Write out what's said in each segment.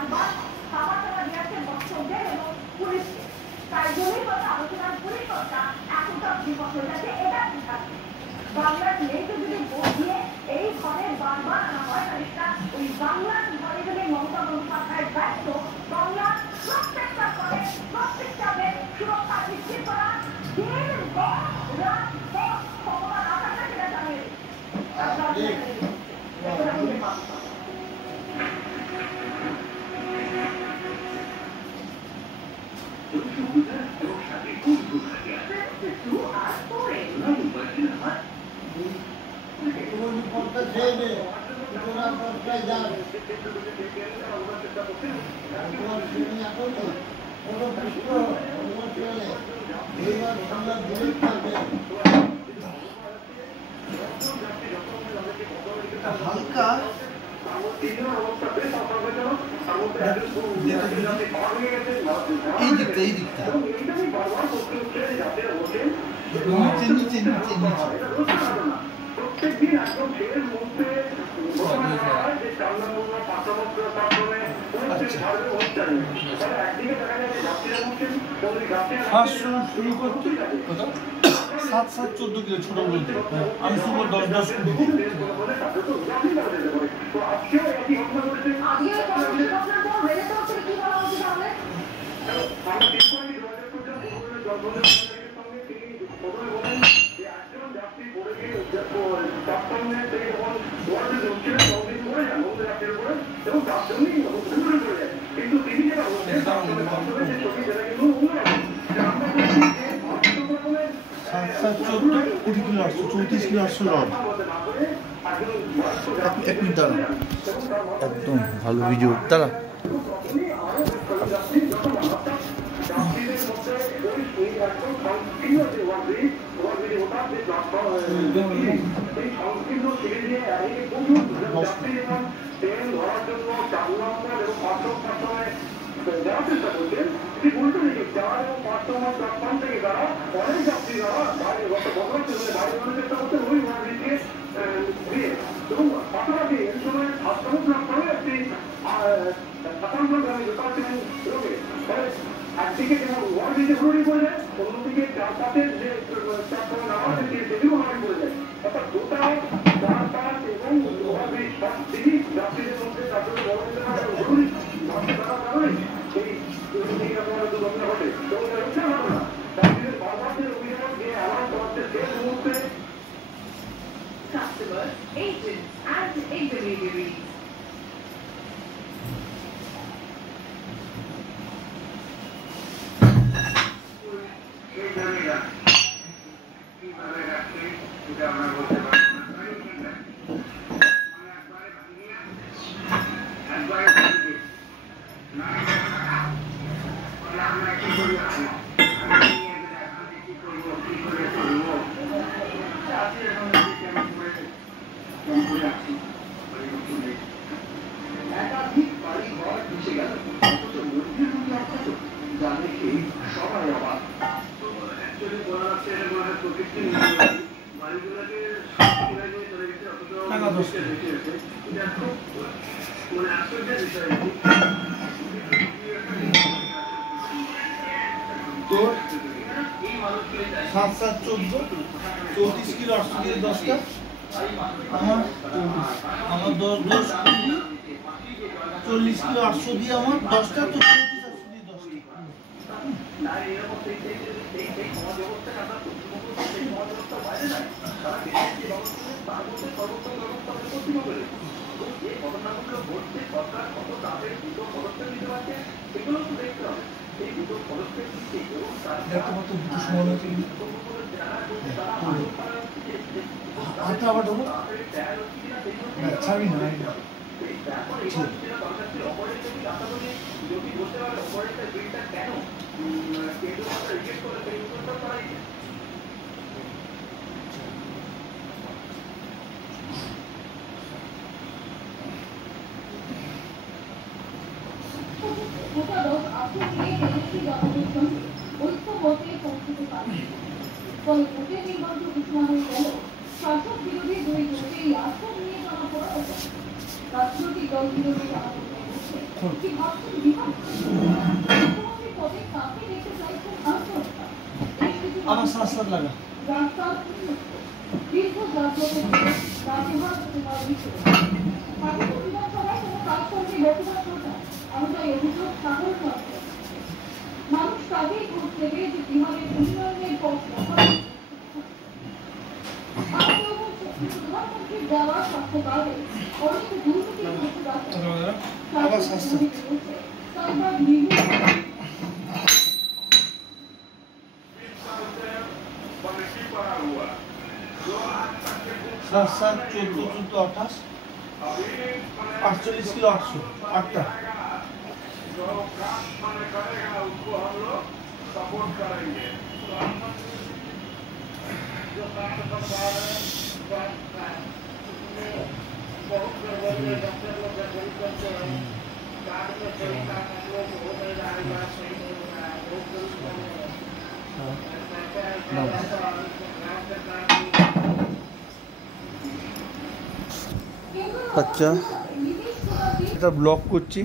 বারবার খাবার দিয়েছে দর্শকদের এবং পুলিশকে। তাই জন্যই হয়তো আলোচনার পরিসরটা এতটা বিপদ হয়ে যাচ্ছে। এটা ঠিক আছে, বাংলার মেয়েকে যদি ভোট দিয়ে এই ঘরে বারবার আনা হয়, তাহলে ওই বাংলার ঘরে যদি মমতা বন্দ্যোপাধ্যায় ব্যর্থ, বাংলার প্রত্যেকটা ঘরে প্রত্যেকটা মেয়ে সুরক্ষা নিশ্চিত করা দিন রাত ক্ষমতা না থাকলে সেটা জানিয়ে হালকা এই দিকটা নিচে প্রত্যেকদিন একদম ছেলের মধ্যে 7-14 কিলো ছোট বলতে আমি সুপার 10-10 কিন্তু তিনি যেটা বলছেন 7-14 কিলো 34 কিলো 800 লড। এক মিনিট দাঁড়া, একদম ভালো ভিডিও দাঁড়া। যারা চেষ্টা করছেন তিনি বলতে দেখি যারা এবং বর্তমান প্ল্যাটফর্ম থেকে যারা অনেক যাত্রী যারা বাইরে গত বছর থেকে বাইরে করার চেষ্টা করছেন ওই ওয়ার্ডটিকে দিয়ে এবং পাশাপাশি এই সময় আশ্রম প্ল্যাটফর্মে একটি সাতানগ্রামী ডিপার্টমেন্ট রোগে একদিকে যেমন ওয়ার্ডটিতে হুড়ি পড়ে যায়, অন্যদিকে চারপাশের যে প্ল্যাটফর্মে নামা আছে সেটিও হুড়ি পড়ে যায়। অর্থাৎ গোটায় চারপাশ এবং ওভারব্রিজ সব দিকই যাত্রীদের মধ্যে তাদের বড় হতে পারে জরুরি customers, agents, and intermediaries. तो 7-7-14 34 কিলো 800 দিয়ে 10টা আমার 10 40 কিলো 800 দিয়ে আমার 10টা তো 34 ভোটের নির্বাচন ঘোষণা হয়ে গেল শাসক বিরোধী দুই জোটেই আসন নিয়ে টানা পড়া রাজনৈতিক দলগুলোকে টানা পড়ে একটি ভাবছেন বিভক্ত মুখ্যমন্ত্রী পদে কাকে দেখতে চাইছেন আন্তর্জাতিক আমার শ্বাস লাগা রাজস্থান দীর্ঘ যাত্রাতে রাজহাট কুমার বিষয় পাকিস্তান বিধানসভায় কোনো কাজকর্মে লোকসভা সরকার এমনটাই অভিযোগ সাগর মাত্র মানুষ কাজেই ভোট দেবে যে বিহারের উন্নয়নের পথ প্রধানমন্ত্রীর দেওয়া স্বাস্থ্য কার্ডে অনেক দুর্নীতি তারপর सात सात 14 14 28 48 किलो 800 आठटा আচ্ছা এটা ব্লগ করছি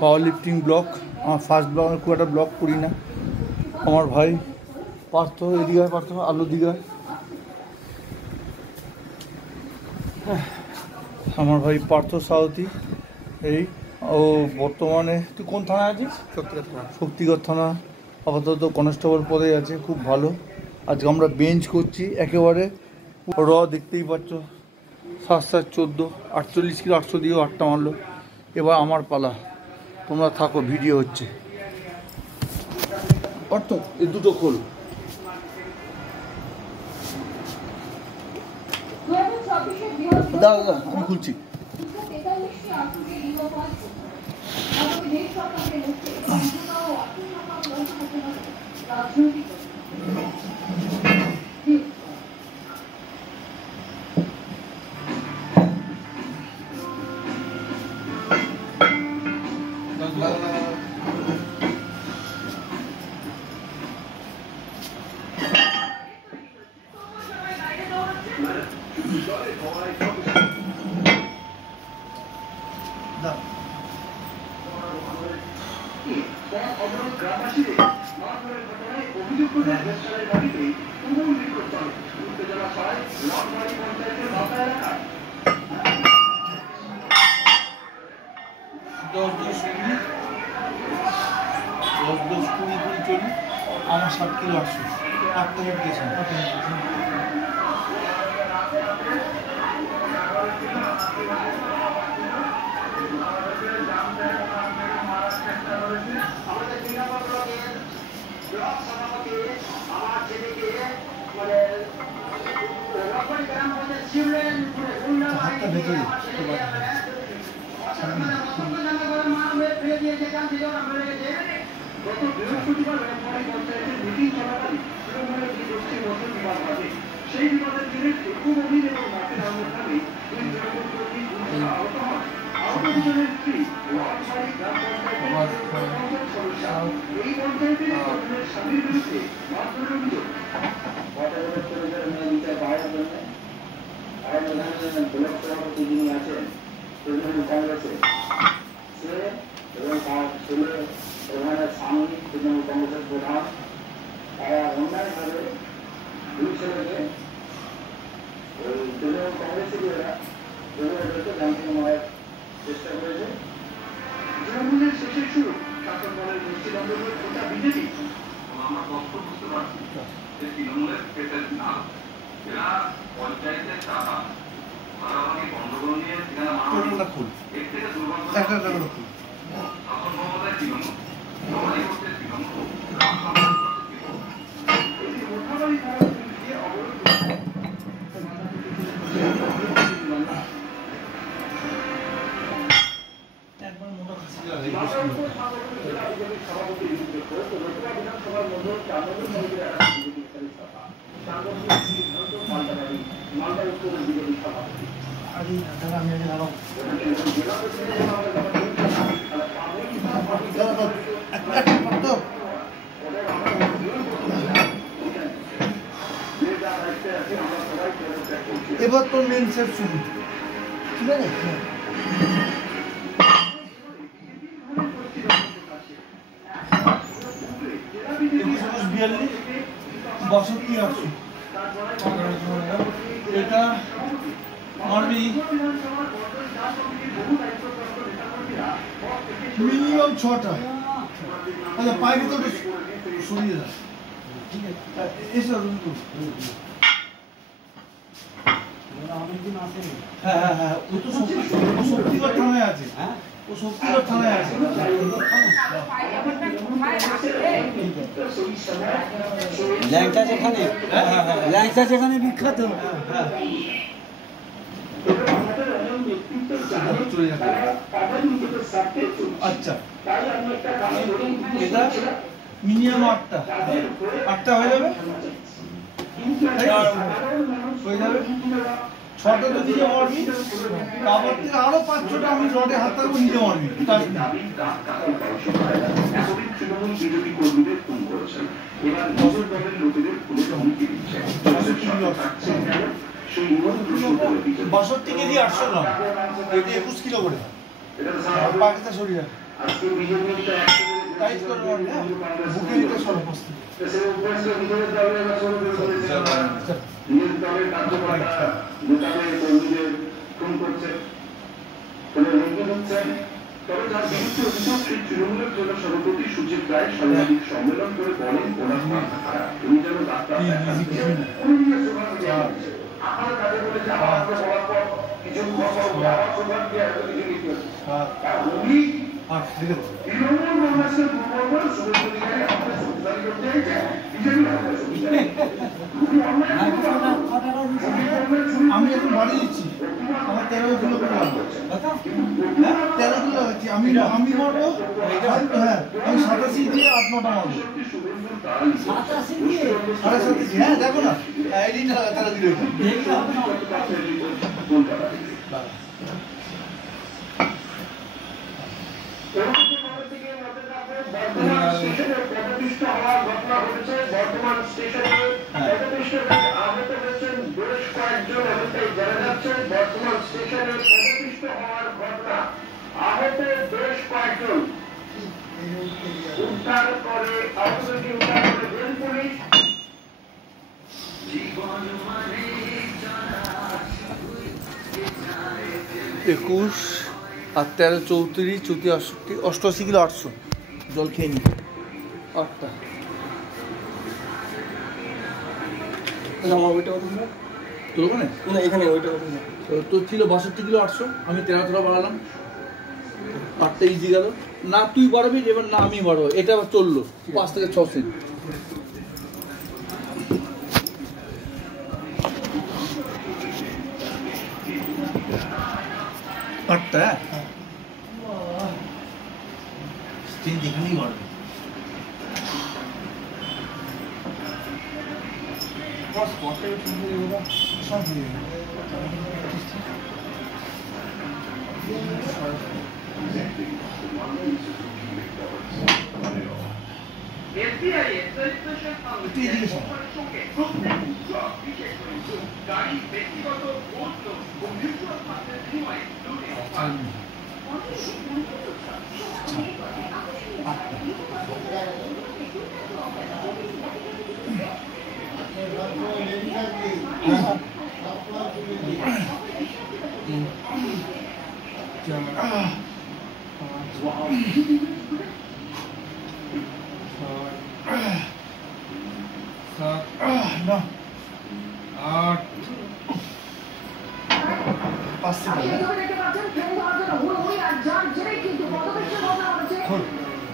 পাওয়ার লিফটিং ব্লগ আমার ফার্স্ট ব্লগ খুব একটা ব্লগ করি না আমার ভাই পার্থ এদিকে পার্থ আলু দিঘায় আমার ভাই পার্থ সাউথি এই ও বর্তমানে তুই কোন থানায় আছিস শক্তিগড় থানা আপাতত কনস্টেবল পদে আছে খুব ভালো আজকে আমরা বেঞ্চ করছি একেবারে র দেখতেই পাচ্ছ 7 7 14 48 কিলো 800 দিয়েও 8টা মারলো এবার আমার পালা তোমরা থাকো ভিডিও হচ্ছে অর্থ এই দুটো খোল দাদা আমি খুলছি আমার 7 কিলো 800 8টা হেড গেছে হাতটা ভেতরে গত বৃহস্পতিবার রাজধানী পঞ্চায়েতের মিটিং চলাকালীন তৃণমূলের বিপক্ষে নতুন বিবাদ ঘটে সেই বিবাদের জেরে টেকুমবির এবং নাসির আহমেদ নামে দুই তৃণমূল কর্মী গুরুতর আহত হন আহত দুজনের স্ত্রী রথবাড়ি গ্রাম পঞ্চায়েতের সদস্য এই পঞ্চায়েতের কর্মীর স্বামীর বিরুদ্ধে মারধরের অভিযোগ ব্লক সভাপতি যিনি আছেন তৃণমূল কংগ্রেসে সে এবং তার ছেলে প্রধানের স্বামী তৃণমূল কংগ্রেসের প্রধান তারা অন্যায়ভাবে দুই ছেলেকে ওই তৃণমূল কংগ্রেসেরা তৃণমূলকে জানতে মারার চেষ্টা করেছে তৃণমূলের শেষের শুরু শাসক দলের গোষ্ঠীদ্বন্দ্ব গোটা বিজেপি আমরা স্পষ্ট বুঝতে পারছি যে তৃণমূলের পেটের নাম এরা পঞ্চায়েতের টাকা মারামারি গন্ডগোল নিয়ে সেখানে মারামারি এর থেকে দুর্ভাগ্য শাসন ক্ষমতায় তৃণমূল লড়াই করতে তৃণমূল একবার মোটা খাসি লাগে সভাপতি বিধানসভার মধ্যে মালদা উত্তরের বিজেপি সভাপতি আমি দাঁড়াও এবার তোর মেন সেট শুনি ঠিক আছে 62 800 এটা মারবি মিনিমাম 6টা। আচ্ছা পাইবে তো সরিয়ে দাও ঠিক আছে এসে হ্যাঁ ও তো শক্তিগড় থানায় আছে। হ্যাঁ ও শক্তিগড় থানায় আছে। ল্যাংচা যেখানে ল্যাংচা যেখানে বিখ্যাত। আচ্ছা এটা মিনিমাম 8টা হয়ে যাবে। হয়ে যাবে 6টা তো নিজে মারবি, তারপর থেকে আরো 5-6টা আমি রডে হাত থাকবো নিজে মারবি। তৃণমূল বিজেপি কর্মীদের খুন করেছেন, এবার নিজের দলের লোকেদের খুলে হুমকি দিচ্ছেন। 62 কেজি 800 গ্রাম, এটা 21 কিলো করে। পাকিস্তান শরীর টাইট করে মারলে বুকে নিতে সর্বস্তি নিজের দলের কার্যকর্তা নেতাদের কর্মীদের খুন করছে, হুমকি দিচ্ছেন। তবে তার বিরুদ্ধে অভিযোগ সেই তৃণমূলের জন্য সভাপতি সুজিত রায় সাংবাদিক সম্মেলন করে বলেন ওনার মাথা খারাপ, উনি যেন ডাক্তার আপনার কাজে বলেছে আমার বলার পর কিছু আবার সোফার দিয়ে এত কিছু লিখতে উনি তৃণমূল কংগ্রেসের দুর্বল শুভেন্দু অধিকারী আমাদের শক্তিশালী করতে চাইছে, বিজেপি আমাদের শক্তিশালী। আমি এখন বাড়ি দিচ্ছি, আমার 13 কিলো করে লাগবে। 13 কিলো হচ্ছে আমি মারবো। হ্যাঁ আমি 87 দিয়ে 8-9টা মারবো। 87 হ্যাঁ দেখো না এইটা 13 কিলো বর্তমান স্টেশনে আহত হয়েছেন বেশ কয়েকজন, এমনটাই জানা যাচ্ছে। বর্তমান স্টেশনে পদপিষ্ট হওয়ার ঘটনা, আহত বেশ কয়েকজন উদ্ধার করে, আহতকে উদ্ধার করে রেল পুলিশ। 21 আর 13 34 34 88 কিলো 800 জল খেয়ে নি 8টা। আমার ওইটা কত ছিল তোর ওখানে না এখানে ওইটা কত ছিল? তোর ছিল 62 কিলো 800, আমি 13 বাড়ালাম, 8টা ইজি গেল। না তুই বাড়বি এবার, না আমি বাড়বো, এটা আবার চললো 5 থেকে 6 সেন্ট। আটটা স্টিল যেখানেই বাড়বে।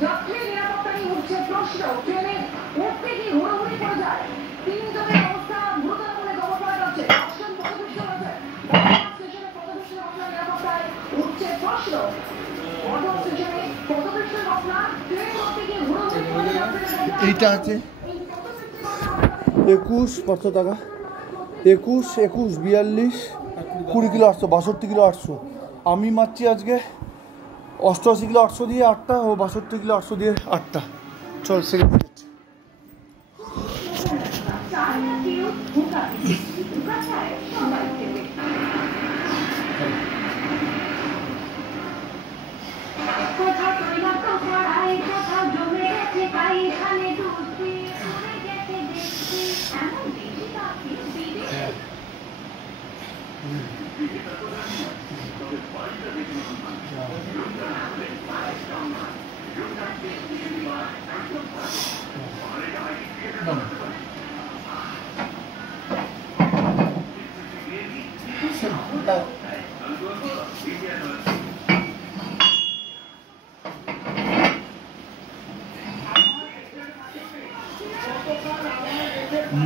যাত্রী নিরাপত্তা নিয়ে উঠছে প্রশ্ন, ট্রেনে উঠতে গিয়ে হুড়োহুড়ি পড়ে যায়, 3 জনের অবস্থা গুরুতর বলে খবর পাওয়া যাচ্ছে। 10 জন পদপিষ্ট হয়েছে। স্টেশনে পদপিষ্ট ঘটনা নিরাপত্তায় উঠছে প্রশ্ন। স্টেশনে পদপিষ্ট ঘটনা, ট্রেন উঠতে গিয়ে হুড়োহুড়ি পড়ে যাচ্ছে। এইটা আছে 21 500 টাকা, 21 42 20 কিলো 800, 62 কিলো 800। আমি মারছি আজকে 88 কিলো 800 দিয়ে 8টা ও 62 কিলো 800 দিয়ে 8টা। চল সেকেন্ড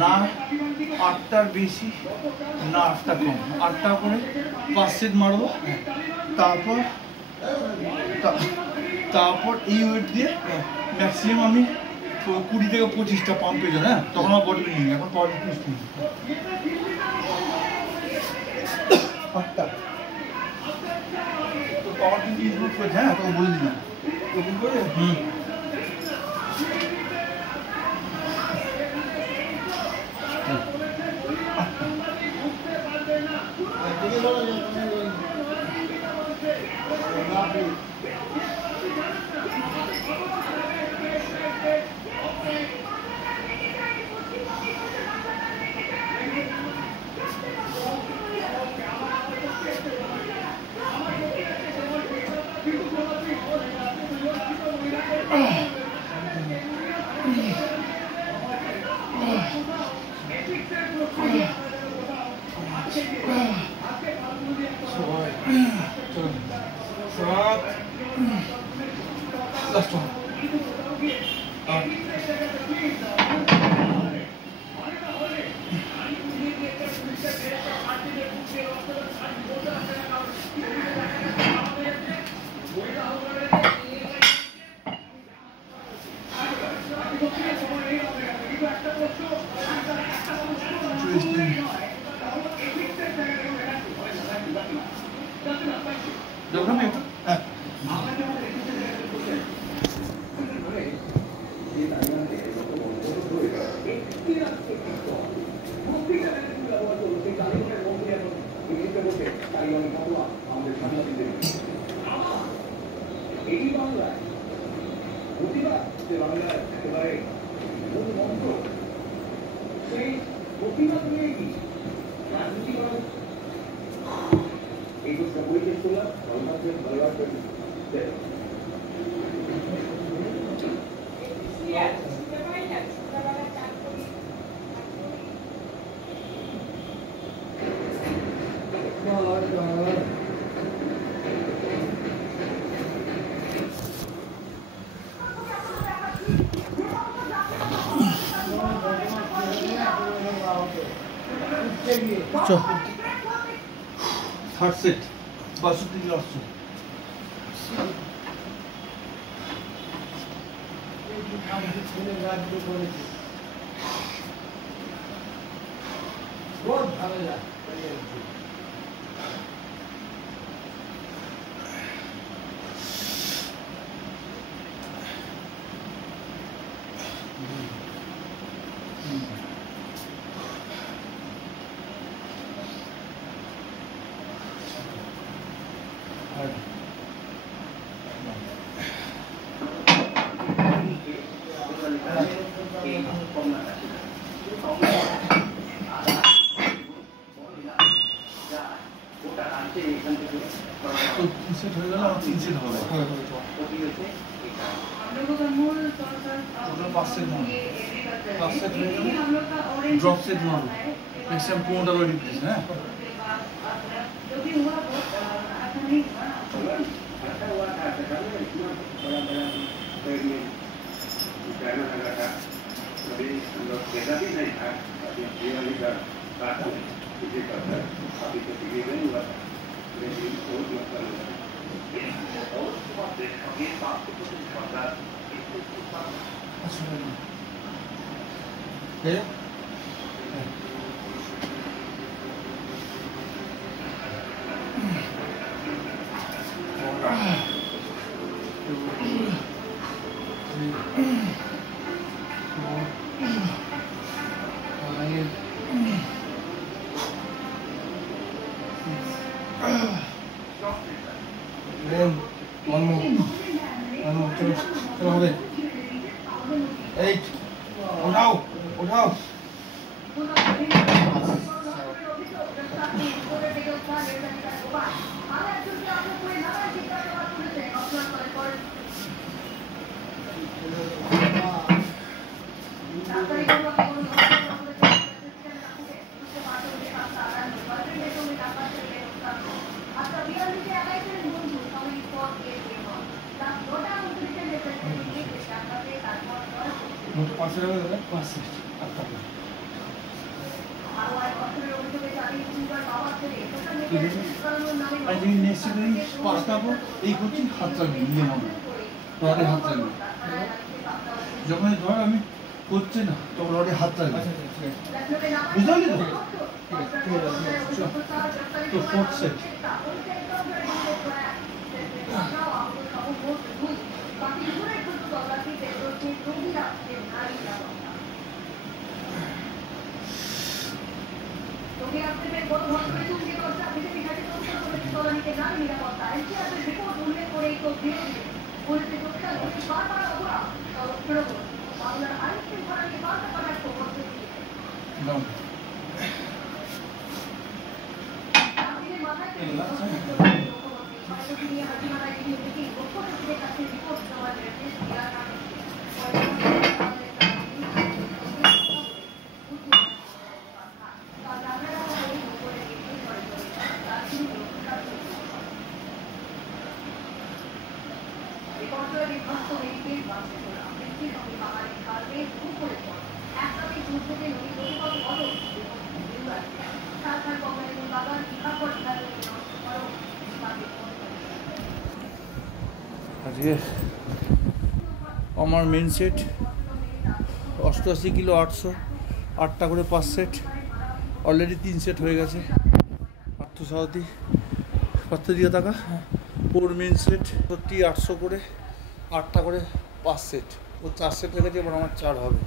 না 8টার বেশি না 8টা কম, 8টা করে 5 সেট মারবো। তারপর এই ওয়েট দিয়ে ম্যাক্সিমাম আমি 20 থেকে 25টা পাম্প পেয়ে যাবো। হ্যাঁ, তখন আমার বডি বিল্ডিং, এখন পাওয়ার লিফটিং। 8টা তো পাওয়ার লিফটিং ইনক্লুড করেছে। হ্যাঁ, তোকে বলে দিলাম। হুম, লাস্ট ওয়ান। যখন একটু এই বাংলায় প্রতিবাদ যে বাংলায় একেবারে মূল মন্ত্র, সেই প্রতিবাদ নিয়ে কি রাজনীতি করা হচ্ছে? এই প্রশ্ন পরিশেষ করলাম। ধন্যবাদ। থার্ড সেট 62 থেকে 800। बहुत भाলো যায়। সেট হয়ে গেল, আমার 3 সেট হবে। টোটাল 5 সেট মারবো। 5 সেট হয়ে গেলে ড্রপ সেট মারবো। ম্যাক্সিমাম 15টা করে রিপিট। হ্যাঁ, one more. चलो হবে 8 उठाओ আপনি করে থেকে উদ্ধার নির্যাতিতার গোপাল আর একজনকে আটক করে নানা জিজ্ঞাসাবাদ করেছে ঘটনার পরে ডাক্তারি পড়ুয়াকে কোনো ঘটনা করেছে বুঝতে পারছেন যে রাস্তা আর গার্লফ্রেন্ডের সঙ্গে ডাক্তার ছেড়ে আচ্ছা বিয়ার নিচে একাই ছিলেন বন্ধু তবে পথ দিয়ে হন তার গোটা উদ্দেশ্যে নেতৃত্বে নিয়ে ডাক্তারকে তারপর 500 টাকা দাদা 500 টাকা আজ নেক্সট দিন পাঁচটাবো এই করছি হাত চালিয়ে নিয়ে নেবো রডে হাত চালিয়ে যখন ধর আমি করছে না তখন রডে হাত চালিয়ে বুঝতে পারলি তো তো ফোর্থ সেট আজকে আমার মেন সেট 88 কিলো 800 8টা করে 5 সেট অলরেডি 3 সেট হয়ে গেছে পার্থসারথী কত দিয়ে টাকা ওর মেন সেট 800 করে 8টা করে 5 সেট ও 4 সেট লেগেছে এবার আমার 4 হবে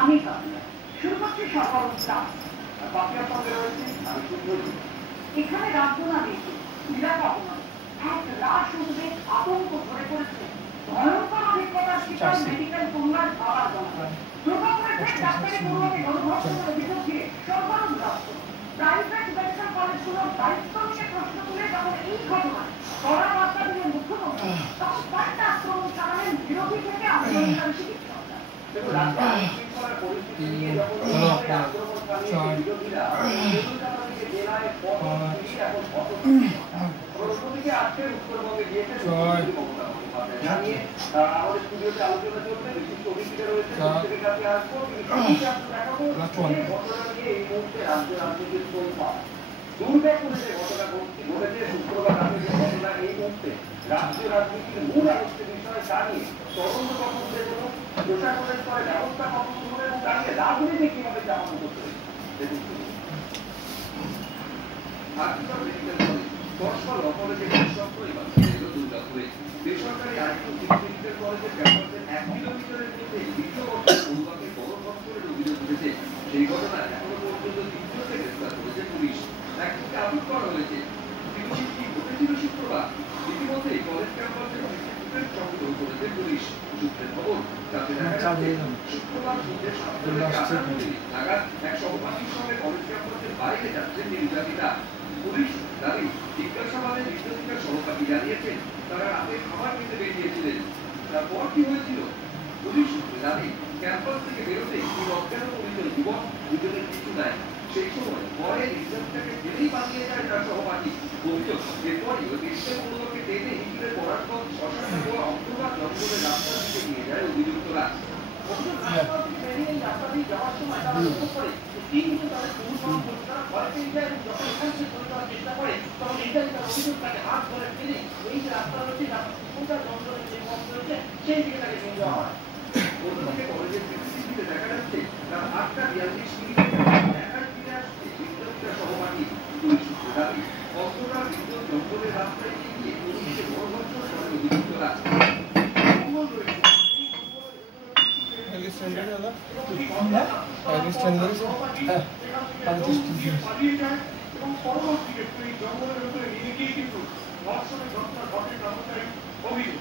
আমি শুরু করছি সরকার এখানে রাজ্য না দেখি নিরাপদ এক লাশ উদ্বেগ আতঙ্ক ধরে পড়েছে ভয়ঙ্কর অভিজ্ঞতার শিকার মেডিকেল কন্যার বাবার গল্প দুর্গাপুরের ডাক্তারি পড়ুয়াকে গণধর্ষণের অভিযোগ দিয়ে সরকার প্রাইভেট মেডিকেল কলেজগুলোর দায়িত্ব নিয়ে প্রশ্ন তুলে যখন এই ঘটনায় কড়া বার্তা দিলেন মুখ্যমন্ত্রী তখন কয়েকটা আক্রমণ চালালেন বিরোধী থেকে আন্দোলনকারী চিকিৎসকরা পরিস্থিতি নিয়ে যখন বিরোধীরা জেলায় প্রশ্নটিকে আজকে উত্তরবঙ্গে গিয়েছে জানিয়ে আমাদের স্টুডিওতে আলোচনা চলছে বিশিষ্ট অভিজ্ঞতা রয়েছে কাছে আসবো দেখাবো ঘটনা নিয়ে এই মুহূর্তে রাজ্য রাজনীতির তোলপাড় দুর্গাপুরে যে ঘটনা ঘটেছে শুক্রবার রাতে যে ঘটনা এই মুহূর্তে রাজ্য রাজনীতির মূল আলোচ্য বিষয় তা নিয়ে তদন্ত কখন জন্য প্রশাসনের স্তরে ব্যবস্থা কখন শুরু এবং তা নিয়ে রাজনীতি কিভাবে চাপানো করতে দেখুন বেসরকারি আইন মেডিকেল কলেজের ক্যাম্পাসের 1 কিলোমিটারের মধ্যে দ্বিতীয় বর্ষের পড়ুয়াকে গণধর্ষণের অভিযোগ উঠেছে সেই ঘটনায় এখনো পর্যন্ত 3জনকে গ্রেফতার করেছে পুলিশ একজনকে আটক করা হয়েছে কি ঘটেছিল শুক্রবার ইতিমধ্যেই কলেজ ক্যাম্পাসের ফুটেজ সংগ্রহ করেছে পুলিশ সূত্রের খবর তাতে শুক্রবার সন্ধ্যে 7:08 নাগাদ এক সহপাঠীর সঙ্গে কলেজ ক্যাম্পাসের বাইরে যাচ্ছেন নির্যাতিতা পুলিশ দাবি জিজ্ঞাসাবাদে নির্যাতিতার সহপাঠী জানিয়েছেন তারা রাতে খাবার খেতে বেরিয়েছিলেন তারপর কি হয়েছিল পুলিশ দাবি ক্যাম্পাস থেকে বেরোতে কোন অজ্ঞাত পরিচয় যুবক দুজনের কিছু নেয় সেই সময় ভয়ে নির্যাতিতাকে ফেলেই পালিয়ে যায় তার সহপাঠী অভিযোগ এরপরই ওই মেডিকেল পড়ুয়াকে টেনে হিঁচড়ে পড়ার পর শ্মশান হওয়া অন্তর্বাদ জঙ্গলের রাস্তার দিকে নিয়ে যায় অভিযুক্তরা এবং পরবর্তীতে এই জঙ্গলের ভেতরে নিজেকেই কিন্তু ধর্ষণের ঘটনা ঘটে কর্মচারী অভিযোগ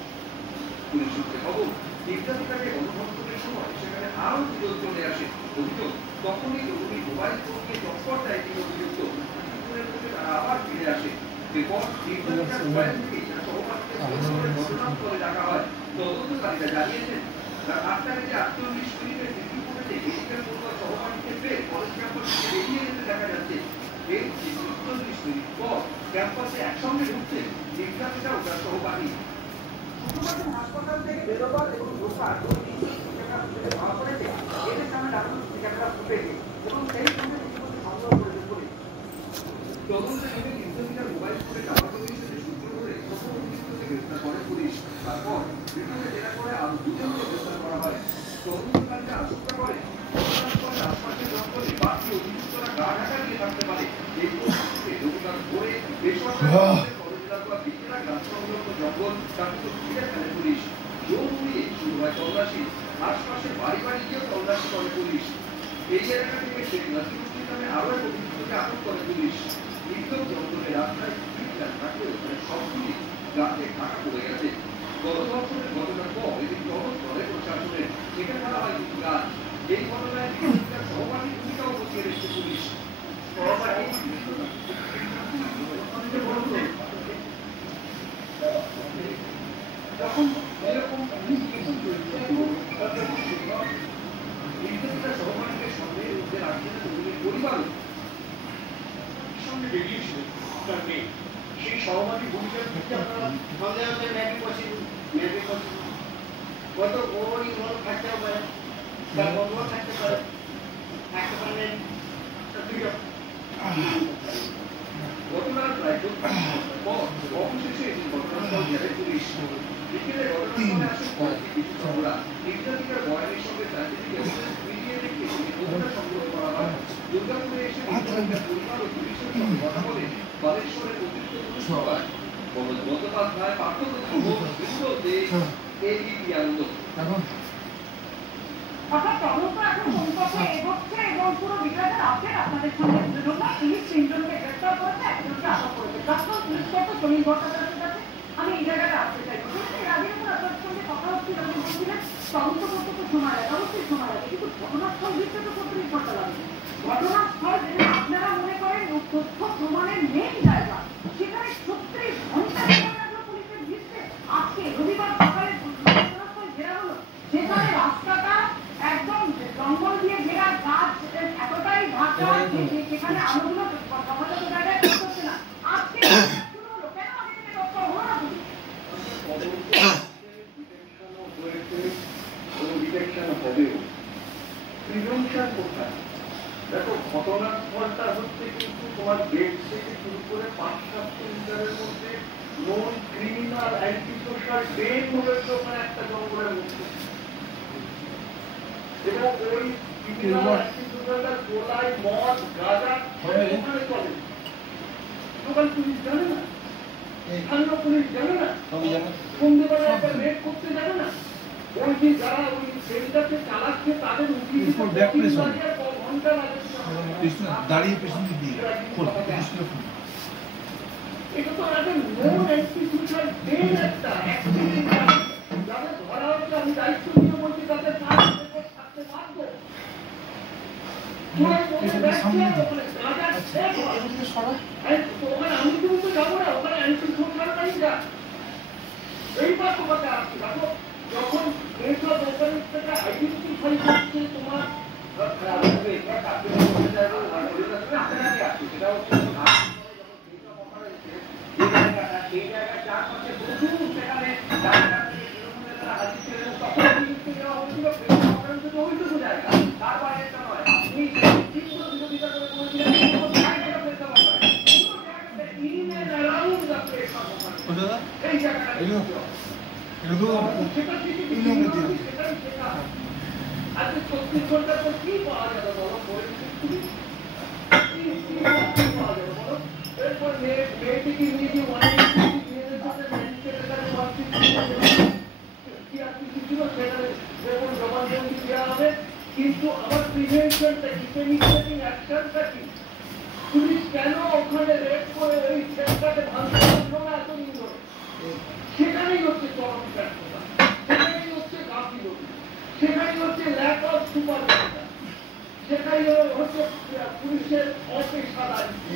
পুলিশ সূত্রে খবর নির্যাতিতাকে গণধর্ষণের সময় সেখানে আরো দুজন চলে আসে অভিযোগ তখনই জরুরি মোবাইল ফোন নিয়ে চক্কর দেয় তিনি অভিযুক্ত কিছুক্ষণের মধ্যে তারা আবার ফিরে আসে এরপর নির্যাতিতার মোবাইল থেকে তার সহপাঠীকে ঘটনাস্থলে ডাকা হয় তদন্তকারীরা জানিয়েছেন রাত 8:48 সিসি ফুটেজে মেডিকেল কর্মীর সহপাঠীকে পেয়ে কলেজ ক্যাম্পাস থেকে বেরিয়ে যেতে দেখা যাচ্ছে এর 40 মিনিট পর ক্যাম্পাসে একসঙ্গে ঢুকছেন নির্যাতিতা ও তার সহপাঠী হাসপাতাল থেকে বেরোবার এবং ঢোকার ধরা পড়েছে এদের সামনে ডাক্তার ক্যামেরা ফুটেছে এবং সেই সঙ্গে রীতিমতো সংগ্রহ করেছে পুলিশ তদন্তে নেমে নির্যাতিতার মোবাইল ফোনে টাকা কমিশনের সূত্র ধরে প্রথম অভিযুক্তকে গ্রেফতার করে পুলিশ তারপর বিভাগে জেরা করে আরো দুজনকে গ্রেফতার করা হয় তদন্তকারীরা আশঙ্কা করে ঘটনাস্থলের আশপাশের জঙ্গলে বাকি অভিযুক্তরা গা ঢাকা দিয়ে থাকতে পারে এই পরিস্থিতিতে রবিবার ভোরে বেসরকারি কলেজ এলাকা বিকেলা গ্রাম সংলগ্ন জঙ্গল তাকে ঘিরে ফেলে পুলিশ জোর দিয়ে শুরু হয় তল্লাশি আশপাশে বাড়ি বাড়ি গিয়ে তল্লাশি করে পুলিশ এই এলাকা থেকে শেখ নাসিরুদ্দিন নামে আরো এক অভিযুক্তকে আটক করে পুলিশ নির্দম জঙ্গলে রাস্তায় ফিটলাম থাকলেও সবগুলি গাছে ঢাকা পড়ে গেছে গণধর্ষণের ঘটনার পর এদিন তদন্ত করে প্রশাসনের সেখানে ফেলা হয় কিছু গাছ এই ঘটনায় সহপাঠীর ভূমিকাও বসিয়ে রেখেছে পুলিশ যখন এরকম নির্যাতিতা সহপাঠীদের সঙ্গে ওদের আসছে না পরিবারও সঙ্গে বেরিয়েছিলেন তার মেয়ে সেই সহপাঠী ভূমিকার থেকে আপনারা সন্দেহ হচ্ছে মেয়েকে পছন্দ হয়তো ওরই মন থাকতেও পারে তার বন্ধুও থাকতে পারে ঘটনার প্রায় পর অবশেষে ঘটনাস্থল ছেড়ে পুলিশ বিকেলে ঘটনাস্থলে আসে কিছু চোরা নির্যাতিতার বয়ানের সঙ্গে সার্টিফিকেট মিলিয়ে দেখে নমুনা সংগ্রহ করা হয় দুর্গাপুরে এসে নির্যাতিতার পরিবার ও পুলিশের সঙ্গে কথা বলে বালেশ্বরের অতিরিক্ত পুলিশ সুপার মনোজ বন্দ্যোপাধ্যায় পার্থক্য এবিপি আনন্দ অর্থাৎ তদন্ত এখন কমপক্ষে এগোচ্ছে এবং পুরো বিষয়টার আপডেট আপনাদের সঙ্গে তুলে ধরলাম পুলিশ 3 জনকে গ্রেফতার করেছে একজনকে আটক করেছে প্রাক্তন পুলিশ কর্তা সমীর ভট্টাচার্যের কাছে আমি এই জায়গাটা আসতে চাইবো এর আগে যখন আপনাদের সঙ্গে কথা হচ্ছিল আপনি বলছিলেন তদন্ত করতে তো সময় লাগে অবশ্যই সময় লাগে কিন্তু ঘটনাস্থল দিতে তো 30 ঘন্টা লাগবে ঘটনাস্থল যেটা আপনারা মনে করেন তথ্য প্রমাণের মেন জায়গা সেখানে 36 ঘন্টা লাগলো পুলিশের ভিড়তে আজকে রবিবার সকালে ঘটনাস্থল ঘেরা হলো যেখানে রাস্তাটা একদম জঙ্গল দিয়ে ঘেরা গাছ এতটাই ঢাকা সেখানে আলোগুলো যথাযথ জায়গায় পৌঁছচ্ছে না আজকে শুরু হলো কেন আগে থেকে তৎপর হলো না দেখো ঘটনাস্থলটা হচ্ছে কিন্তু তোমার গেট থেকে শুরু করে 5-7 কিলোমিটারের মধ্যে নন ক্রিমিনাল অ্যান্টি সোশ্যাল ডেন হয়েছে ওখানে একটা জঙ্গলের মধ্যে এবং ওই ক্রিমিনাল অ্যান্টি সোশ্যালটা গোলায় মদ গাঁজা ওখানে চলে লোকাল পুলিশ জানে না স্থানীয় পুলিশ জানে না সন্ধ্যেবেলা একটা রেড করতে জানে না ওই যে যারা ওই ট্রেনটাকে চালাচ্ছে তাদের উঠিয়ে ঘন্টা লাগে দাঁড়িয়ে পেছন দিয়ে এটা তো একটা নোন ইনস্টিটিউশনাল ডেন একটা যাদের ধরা হচ্ছে আমি দায়িত্ব নিয়ে বলছি তাদের থাকতে পারবো ওখানে আমি কিন্তু যাবো না ওখানে অ্যান্টি সোশ্যাল যা এইবার তোমাকে আসছি দেখো যখন এইসব ওখানের থেকে আইডেন্টিফাই করছে তোমার এই জায়গায় চারপাশে প্রচুর সেখানে হাজির ছিলেন তখন হচ্ছে তো ওইটুকু জায়গা, তার বাইরে একটা নয়। আপনি তীব্র বিরোধিতা করে বলেছিলেন কোনো জায়গাটা পেতে হবে না। কোনো জায়গাতে in and around the place of government। এই জায়গাটা সেটা সেটাই শেখা। আজকে 36 ঘন্টার পর কি পাওয়া যাবে বলো? পরিস্থিতি কি পাওয়া যাবে বলো? এরপর মেয়েটিকে নিয়ে যে মেয়েদের সাথে কি আর কিছু ছিল সেখানে যখন জবানবন্দি দেওয়া হবে, কিন্তু আমার প্রিভেনশনটা কি, পেনিট্রেটিং অ্যাকশনটা কি? পুলিশ কেন ওখানে রেড করে ওই সেন্টারকে ভাঙতে পারলো না এতদিন ধরে? সেখানেই হচ্ছে চরম ব্যর্থতা, সেখানেই হচ্ছে গাফিলতি, সেখানেই হচ্ছে ল্যাক অফ সুপারভাইজার, সেখানেই হচ্ছে পুলিশের অপেশাদারিত্ব।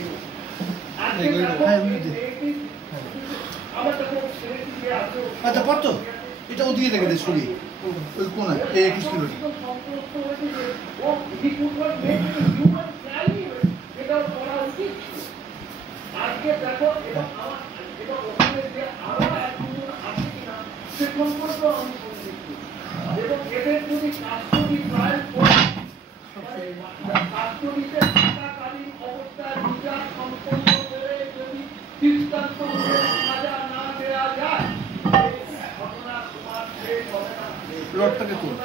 আচ্ছা পারতো এটা ওদিকে রেখে দে সরিয়ে ওই কোনায় এই 21 কিলো আজকে দেখো এটা আমার এটা ওখানে যে আরো একজন আছে কিনা সে সম্পর্কে আমি সন্দিগ্ধ, এবং এদের যদি কাস্টডি ট্রায়াল করে কাস্টডিতে থাকাকালীন অবস্থায় বিচার সম্পন্ন করে যদি দৃষ্টান্ত সাজা না দেওয়া যায়, ঘটনা তোমার শেষ হবে না। রডটাকে তোল,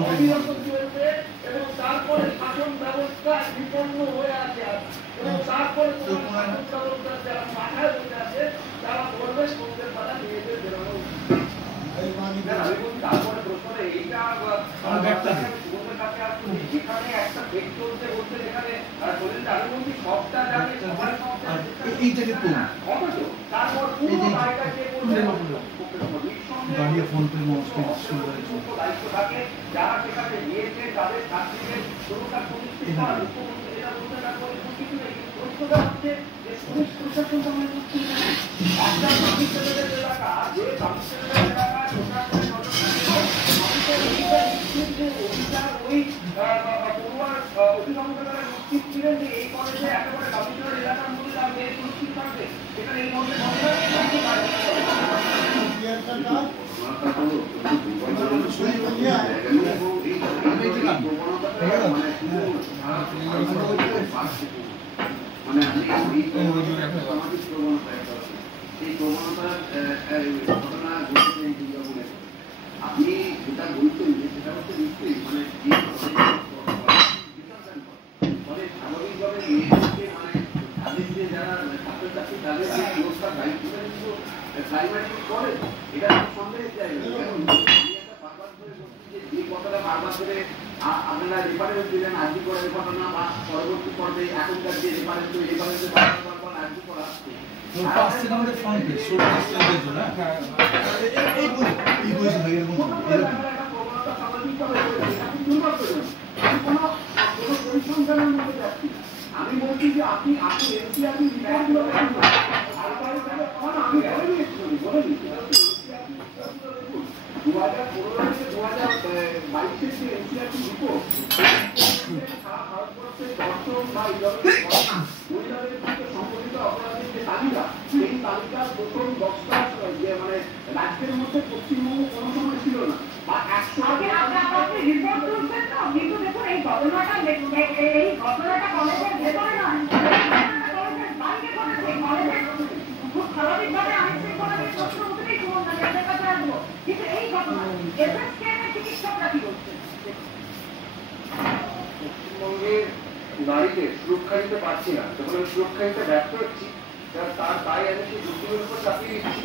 অবিরত চলবে এবং তারপরে শাসন ব্যবস্থা বিপন্ন হয়ে আছে, এবং তারপরে শাসন ব্যবস্থা যারা মাথায় বসে আছে তারা বলবে সন্ধ্যের বেলা মেয়েদের বেরোনো তারপরে প্রশ্ন এইটা সুগন্ধের কাছে আসুন, যেখানে একটা ফেক চলছে বলতে, যেখানে শরীরটা আমি বলছি সবটা জানে সবার এইটাকে তোল অথচ তারপর পুরো বাড়িটা কে বলবে দাঁড়িয়ে ফোন করে দায়িত্ব থাকে যারা সেখানে নিয়েছে তাদের ছাত্রীদের সুরক্ষা সুনিশ্চিত করা। মুখ্যমন্ত্রী যেটা বলতে না করে কিছু নেই, প্রশ্নটা হচ্ছে যে পুলিশ প্রশাসন সময় করছে একটা কমিশনের এলাকা, যে কমিশনের এলাকা প্রশাসনের অফিসার ওই পড়ুয়ার অভিভাবকেরা নিশ্চিত ছিলেন যে এই কলেজে একেবারে কমিশনের এলাকার মধ্যে তার মেয়ে সুরক্ষিত থাকবে, সেখানে এই মধ্যে মানে আমি সামাজিক প্রবণতা এই প্রবণতার ঘটনা ঘটেছে। আপনি যেটা বলছেন যে সেটা হচ্ছে নিশ্চয়ই মানে ফলে স্বাভাবিকভাবে মেয়েদেরকে মানে তাদের যে যারা ছাত্রছাত্রী তাদের যে সুরক্ষার দায়িত্বটা কিন্তু প্রাইমারি করে, এটা সন্দেহের জায়গা। বারবার ধরে বলছি যে কথাটা বারবার ধরে আপনারা রেফারেন্স দিলেন আর্জি করার ঘটনা বা পরবর্তী পর্যায়ে এখনকার যে রেফারেন্সে বারবার আর্জি করা আসছে আমাদের ফোন পে আমি বলছি যে আপনি এনসিআরটি রিপোর্টগুলো আমি বলে দিয়েছি 2015 থেকে 2022 যে এনসিআরটি রিপোর্ট সারা ভারতবর্ষের দর্শন বা মহিলাদের বিরুদ্ধে সংঘটিত অপরাধের যে তালিকা, সেই তালিকার প্রথম 10টা মানে রাজ্যের মধ্যে পশ্চিমবঙ্গ কোনো সময় ছিল না, বা 100 রিপোর্ট তুলছেন তো, কিন্তু দেখুন এই ঘটনাটা কলেজের ভেতরে নয়, কলেজের বাইরে ঘটেছে। কলেজের খুব স্বাভাবিকভাবে আইন শৃঙ্খলার প্রশ্ন উঠেই সুমনের কাছে আসবো, কিন্তু এই ঘটনা এসএসকেএমের চিকিৎসকরা কি করছেন? পশ্চিমবঙ্গের নারীদের সুরক্ষা দিতে পারছি না, যখন আমি সুরক্ষা দিতে ব্যর্থ হচ্ছি তার দায় আমি সেই যুক্তির উপর চাপিয়ে দিচ্ছি।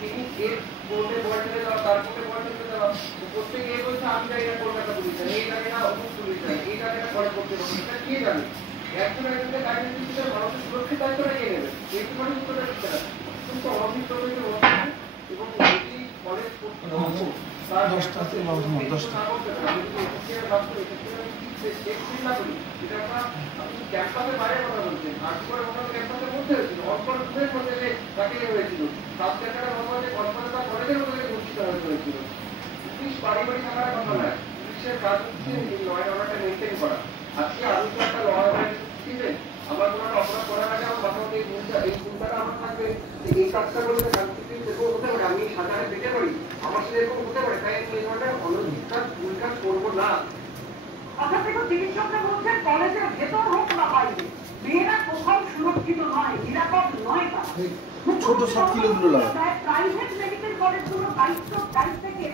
তিনি এর কোর্টে বয়সে যাওয়া, তার কোর্টে বয়সে যাওয়া, প্রত্যেকে এ বলছে আমি জানি না কলকাতা পুলিশ জানে, এই জানি না অমুক পুলিশ জানে, এই জানি না ঘরে করতে পারবে, এটা কে জানে? একজন একজনকে গাইডেন্স দিচ্ছে মানুষের সুরক্ষিত দায়িত্বটা কে নেবে? এই তোমার উত্তরটা দিচ্ছে না, কিন্তু অভিজ্ঞ এবং এটি কলেজ তার 10টা ক্যাম্পাসের বাইরে কথা বলছেন, আর্টিকল ক্যাম্পাসের মধ্যে হয়েছিল, অল্পের মধ্যে তাকে হয়েছিল, সাত জায়গার মধ্যে কলকাতা কলেজের মধ্যে ঘোষিত হয়েছিল। পুলিশ বাড়ি বাড়ি থাকার কথা নয়, পুলিশের কাজ হচ্ছে এই ল অ্যান্ড অর্ডারটা মেনটেন করা। আজকে আমি তো একটা ল অ্যান্ড অর্ডার দিবেন, আমার কোনো একটা অপরাধ করার আগে আমার মাথার মধ্যে এই চিন্তাটা আমার থাকবে যে এই কাজটা করলে শান্তিতে দেখবো হতে পারে, আমি সাজারে পেতে পারি, আমার সাথে এরকম চিকিৎসকরা বলছেন কলেজের ভেতর হোক না বাইরে মেয়েরা কোথাও সুরক্ষিত নয়, নিরাপদ নয়। ছোট 7 কিলো দূরে লাগা প্রাইভেট মেডিকেল কলেজগুলো দায়িত্ব থেকে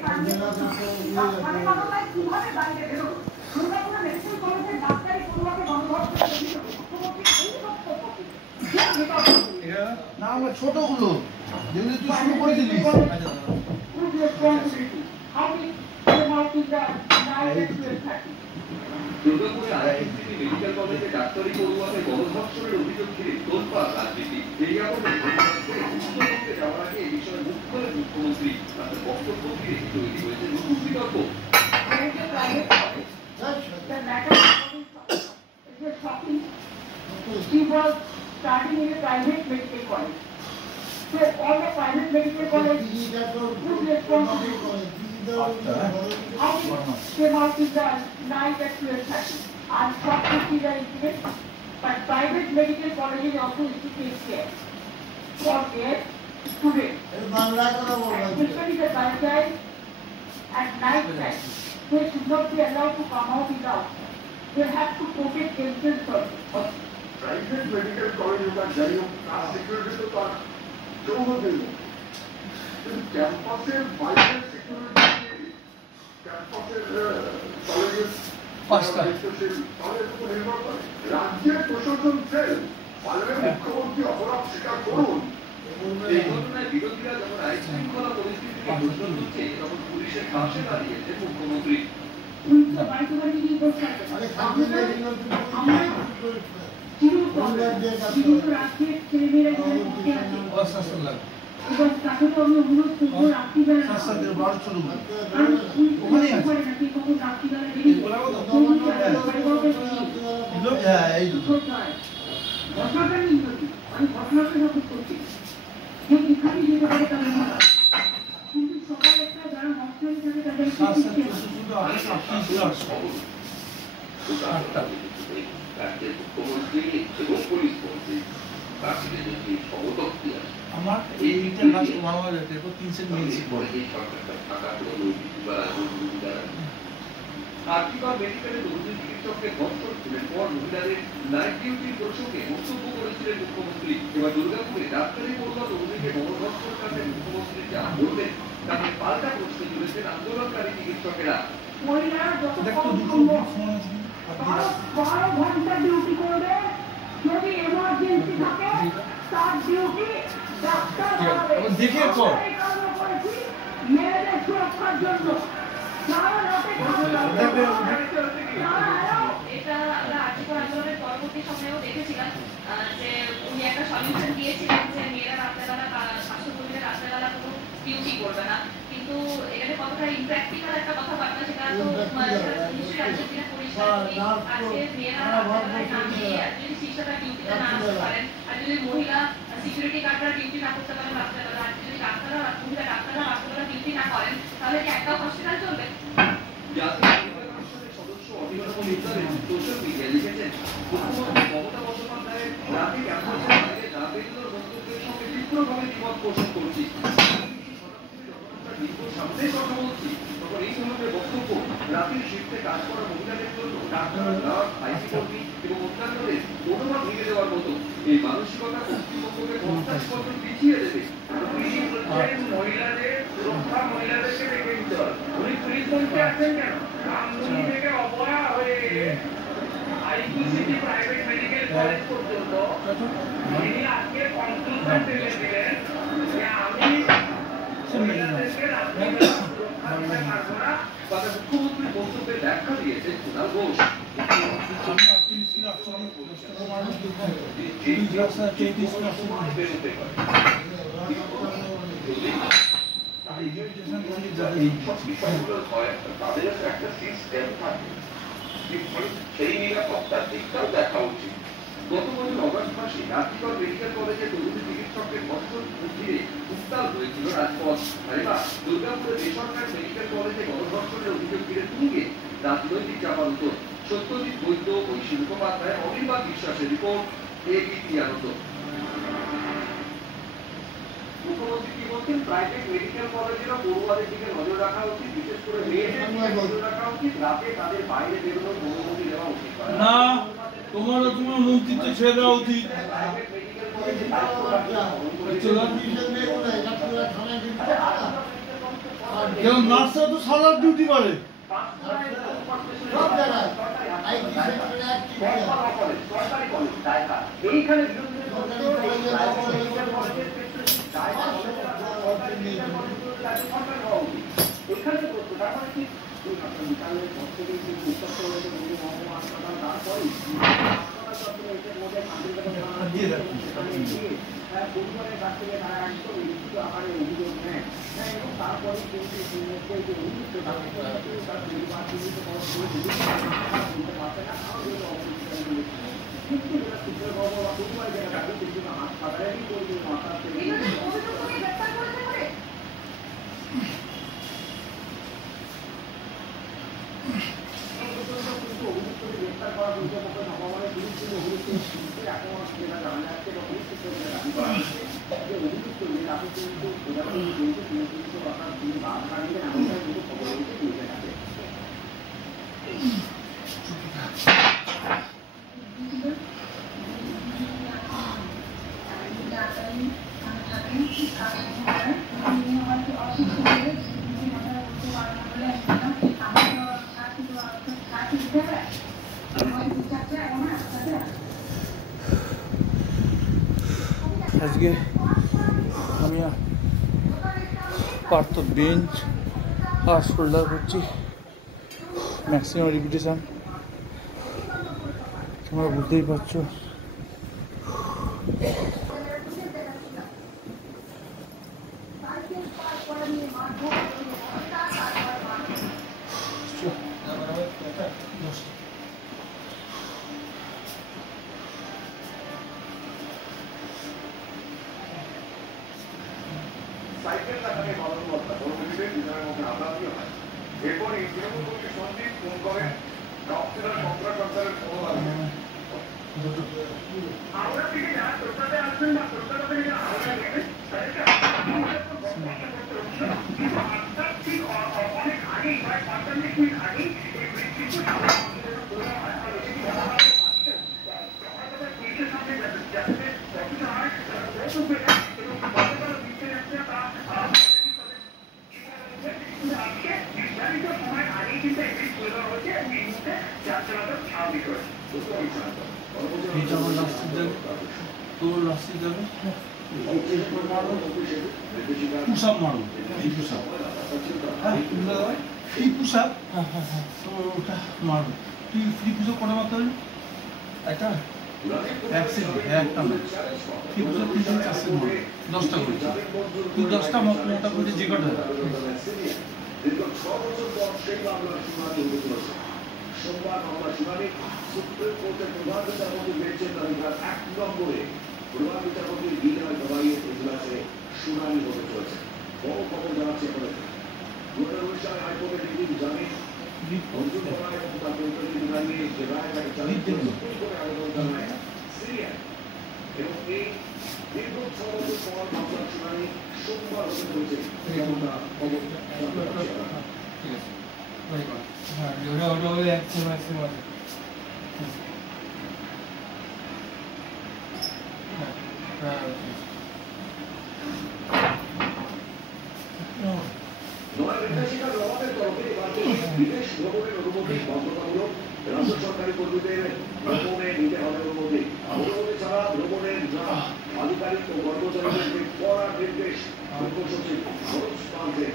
কিভাবে বাইরে বেরোবে? দুর্গাপুর মেডিকেল কলেজের ডাক্তারি পড়ুয়াকে বন্ধ না আমরা ছোটগুলো যেগুলো তুই শুরু করে দিলিস দুর্গাপুরে আইএসসিটি মেডিকেল কলেজে ডাক্তারি পড়ুয়াকে গণধর্ষণের অভিযোগ ঘিরে তোলপাড় রাজনীতি। এই উত্তরবঙ্গে যাওয়ার আগে এই বিষয়ে মুখ করে মুখ্যমন্ত্রী তাদের বক্তব্য ঘিরে তৈরি হয়েছে নতুন বিতর্ক। She was starting in a private medical college. So all the private medical college who's responsible? How came out in the night at 12:30 and shop is an incident, but private medical colleges also need to take care for their students, especially the girl child at night time. They should not be allowed to come out without. They have to protect themselves first. Private medical college বা যাই হোক তার security তো তার যৌবদের কিন্তু ক্যাম্পাসের বাইরের security ক্যাম্পাসের কলেজের তাদের উপর নির্ভর করে। রাজ্যের প্রশাসন ফেল, পারলে মুখ্যমন্ত্রী অপরাধ স্বীকার করুন। এই ঘটনায় বিরোধীরা যখন আইন শৃঙ্খলা পরিস্থিতিকে প্রশ্ন তুলছে তখন পুলিশের পাশে দাঁড়িয়েছে মুখ্যমন্ত্রী। এবং তাকে তো আমি অনুরোধ করবো রাত্রিবেলা আমি ঘটনাকে নতুন করছি যে এখানে যেতে পারে তাদের কিন্তু সবাই একটা যারা হস্টেল থাকে তাদের মুখ্যমন্ত্রী এবং পুলিশ মন্ত্রী তার থেকে যদি সমতক্তি আছে আমার এইটা লাস্ট 1 আওয়ার যেতে তো 3 সেকেন্ড মিনিট পরে এই সরকারটা থাকা কোনো নৈতিক বা রাজনৈতিক দ্বারা আর্থিকভাবে মেডিকেলে দুর্নীতি চিকিৎসককে ধর্ষণের পর মহিলাদের নাইট ডিউটির প্রসঙ্গে মন্তব্য করেছিলেন মুখ্যমন্ত্রী। এবার দুর্গাপুরে ডাক্তারি পড়ুয়া তরুণীকে গণধর্ষণ কাণ্ডে মুখ্যমন্ত্রী যা বলবেন তাকে পাল্টা প্রশ্ন তুলেছেন আন্দোলনকারী চিকিৎসকেরা। মহিলারা যতক্ষণ সম্ভব 12 ঘন্টা ডিউটি করবে, যদি এমার্জেন্সি থাকে তার ডিউটি ডাক্তার দেখে কর মেয়েদের সুরক্ষার জন্য। এটা আমরা আর্থিক আন্দোলনের পরবর্তী সময়েও দেখেছিলাম যে উনি একটা সলিউশন দিয়েছিলেন যে মেয়েরা রাত্রেবেলা স্বাস্থ্যকর্মীরা রাত্রেবেলা কোনো ডিউটি করবে না, কিন্তু এখানে কতটা ইমপ্র্যাকটিক্যাল একটা কথাবার্তা সেটা তো নিশ্চয়ই আজকের দিনে পরিষ্কার আজকে মেয়েরা রাত্রেবেলায় না গিয়ে যদি শিক্ষকরা ডিউটিতে না আসতে পারেন আর যদি মহিলা সিকিউরিটি গার্ডরা ডিউটি না করতে পারেন রাত্রেবেলা আর যদি মহিলা ডাক্তাররা রাত্রেবেলা ডিউটি না করেন তাহলে কি একটাও হসপিটাল চলবে? সদস্য অভিভাবক মিত্রের সোশ্যাল মিডিয়ায় লিখেছেন মুখ্যমন্ত্রী মমতা বন্দ্যোপাধ্যায়ের রাতে ক্যাম্পাসের বাইরে রাবেন্দর বক্তব্যের সঙ্গে তীব্রভাবে দ্বিমত পোষণ করছি। সামনে কথা বলছি তখন এই ধরনের বক্তব্য রাতের শিফটে কাজ করা মহিলাদের জন্য ডাক্তার, নার্স, আইসি কর্মী এবং অন্যান্যদের মনোভাব ভেঙে দেওয়ার মতো। এই মানসিকতা কর্তৃপক্ষকে 50 বছর পিছিয়ে দেবে। মহিলাদের সুরক্ষা মহিলাদেরকে দেখে দিতে হবে। উনি পুলিশ মন্ত্রী আছেন কেন? রামধুনি থেকে অবহেলা হয়ে আইকিউসিটি প্রাইভেট মেডিকেল কলেজ পর্যন্ত তিনি আজকে কনক্লুশন দিলেন যে আমি মহিলাদেরকে রামধুনির সুরক্ষা দিতে পারবো না। মুখ্যমন্ত্রীর বক্তব্যে ব্যাখ্যা দিয়েছে কুণাল ঘোষ। তাদের একটা সিস্টেম থাকে, সেই নিরাপত্তার দিকটাও দেখা উচিত। গত বছর অগস্ট মাসে রাজ্যপাল মেডিকেল কলেজে তরুণী চিকিৎসকদের ধর্ষণ ঘিরে উত্তাল হয়েছিল রাজপথ। আর এবার দুর্গাপুরে বেসরকারি মেডিকেল কলেজে গণধর্ষণের অভিযোগ ঘিরে তুঙ্গে রাজনৈতিক চাপার উত্তর। সত্যজিৎ বৈদ্য, ঐশী মুখোপাধ্যায়, অনির্বাণ বিশ্বাসের রিপোর্ট, এবিপি আনন্দ। মুখ্যমন্ত্রী কি বলছেন, প্রাইভেট মেডিকেল কলেজেরও পড়ুয়াদের দিকে নজর রাখা উচিত, বিশেষ করে মেয়েদের দিকে নজর রাখা উচিত, রাতে তাদের বাইরে বেরোনোর অনুমতি দেওয়া উচিত না, তোমার মন্ত্রিত্ব ছেড়ে দেওয়া উচিত। প্রাইভেট মেডিকেল কলেজে দায়িত্ব রাখা নার্সরা তো সারা ডিউটি করে। এইখানে এখানে করতো তারপরে কি বিকালের পর থেকে তারপরে পরিবারের কাছ থেকে তারা একদম লিখিত আকারে অভিযোগ নেয় এবং তারপরে কিন্তু যে অভিযুক্ত তার পরিবার চিহ্নিত করার জন্য দিতে পারছে না, কিন্তু যারা সূত্রধর্ম বা পরিবার যারা দাবি কিন্তু হাসপাতালেরই কর্মী মাথা থেকে গ্রেপ্তার করা দুর্যোগপক্ষে ভগবানের বিরুদ্ধে অভিযুক্ত এখন যেটা জানা যাচ্ছে বা পুলিশ সূত্রে দাবি করা হচ্ছে যে অভিযুক্ত যে তাকে কিন্তু তিনি কিন্তু আপনার তিনি বাদ না দিলেন এমনটাই কিন্তু খবর হচ্ছে নিয়ে থাকে। আজকে আমি পার্থ বেঞ্চ আর শোল্ডার করছি, ম্যাক্সিমাম রিপিটেশন, তোমরা বুঝতেই পারছো। সাইকেল রাখাকে বারণ করতে কর্মীদের দুজনের মধ্যে হাতাহাতিও হয়। এরপর এই তৃণমূল কর্মী সন্দীপ ফোন করে ডক্টরের সন্ত্রাস সরকারের ফোন লাগবে হাওড়া থেকে যারা কলকাতাতে আসবেন বা কলকাতা থেকে যারা হাওড়া নেবেন তাদেরকে ঠিক অনেক আগেই প্রায় 45 মিনিট আগেই এই বৃষ্টির পুষাপ মারো, এই পুষাপ, হ্যাঁ এই পুষাপ, ওটা মারো। তুই ফ্রি পুষাপ কটা মারতে পারবি? একটা এক সেকেন্ড, একটা না ফ্রি পুষাপ 3 থেকে 4 সেকেন্ড মারো, 10টা করেছি। তুই 10টা মোটা করে যে কটা সোমবার মামলা শুনানি সুপ্রিম কোর্টের প্রধান বিচারপতি বেঞ্চের তালিকার 1 নম্বরে প্রধান বিচারপতির বিনয় গবাইয়ের এজলাসে শুনানি হতে চলেছে। বড় খবর জানাচ্ছে এখানে 2019 সালে হাইকোর্টের ডিগ্রি জামিন মঞ্জুর করা এবং তার পরিপ্রেক্ষিতে জানিয়ে যে রায় তাকে চালু করে সুপ্রিম কোর্টে আবেদন জানায় সিরিয়ান এবং এই দীর্ঘ 6 বছর পর মামলার শুনানি সোমবার হতে চলেছে যেমনটা খবর ঠিক আছে। হ্যাঁ, ওটা হলে এক সেম আছে। বিদেশ ভ্রমণের অনুমতি বাধ্যতামূলক, রাজ্য সরকারি কর্মীদের ভ্রমণে নিতে হবে অনুমতি। অনুমতি ছাড়া ভ্রমণের না আধিকারিক ও কর্মচারীদেরকে কড়া নির্দেশ মুখ্য সচিব খরচ পাল্টে।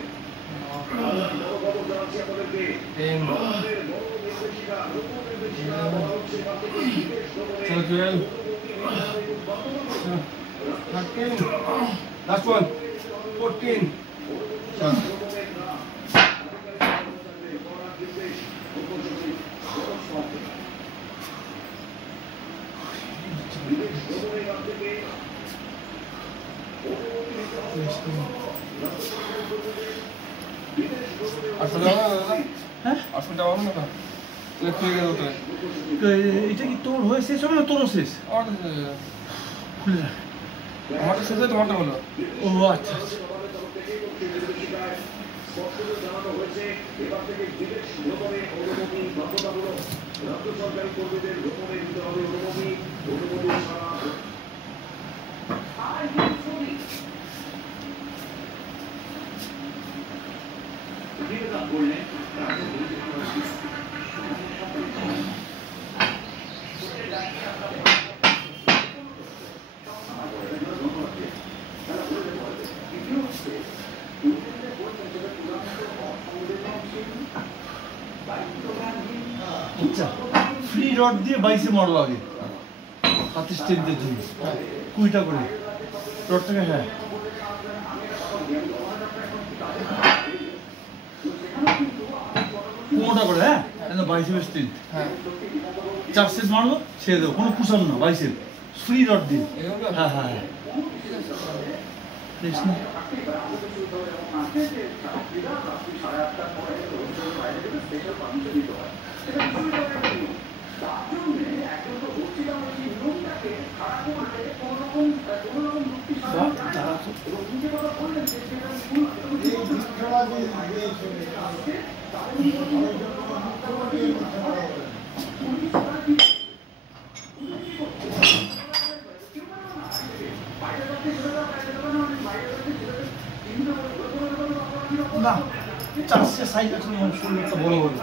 বড় খবর জানাচ্ছি আপনাদেরকে, ভারতের বড় নির্দেশিকা নতুন নির্দেশিকা বলা হচ্ছে মাত্র বিদেশ ভ্রমণে Last one, 14. এটা কি তোর হয়ে শেষ হবে না তোরও শেষ? আমারটা শেষ হয় তোমারটা বলো। ও আচ্ছা আচ্ছা। জানানো হয়েছে এবার থেকে বিদেশ ভ্রমণে অনুমতি বাধ্যতামূলক। রাজ্য সরকারি কর্মীদের ভ্রমণে দিতে হবে অনুমতি ছাড়া আর এই ছবি নিবেদন করলেন আচ্ছা, ফ্রি রড দিয়ে 22-এ মারবো আগে, হাতে স্টেনদের জন্য 20টা করে রডটাকে। হ্যাঁ, কোনোটা করে। হ্যাঁ, 22-এর স্টেন। হ্যাঁ, 4 সেট মারবো, ছেড়ে দেবো, কোনো পুষাম না, 22-এর ফ্রি রড দিয়ে। হ্যাঁ হ্যাঁ হ্যাঁ, কৃষ্ণ। না, 400 সাইজ আছে, শরীরটা বড় বড়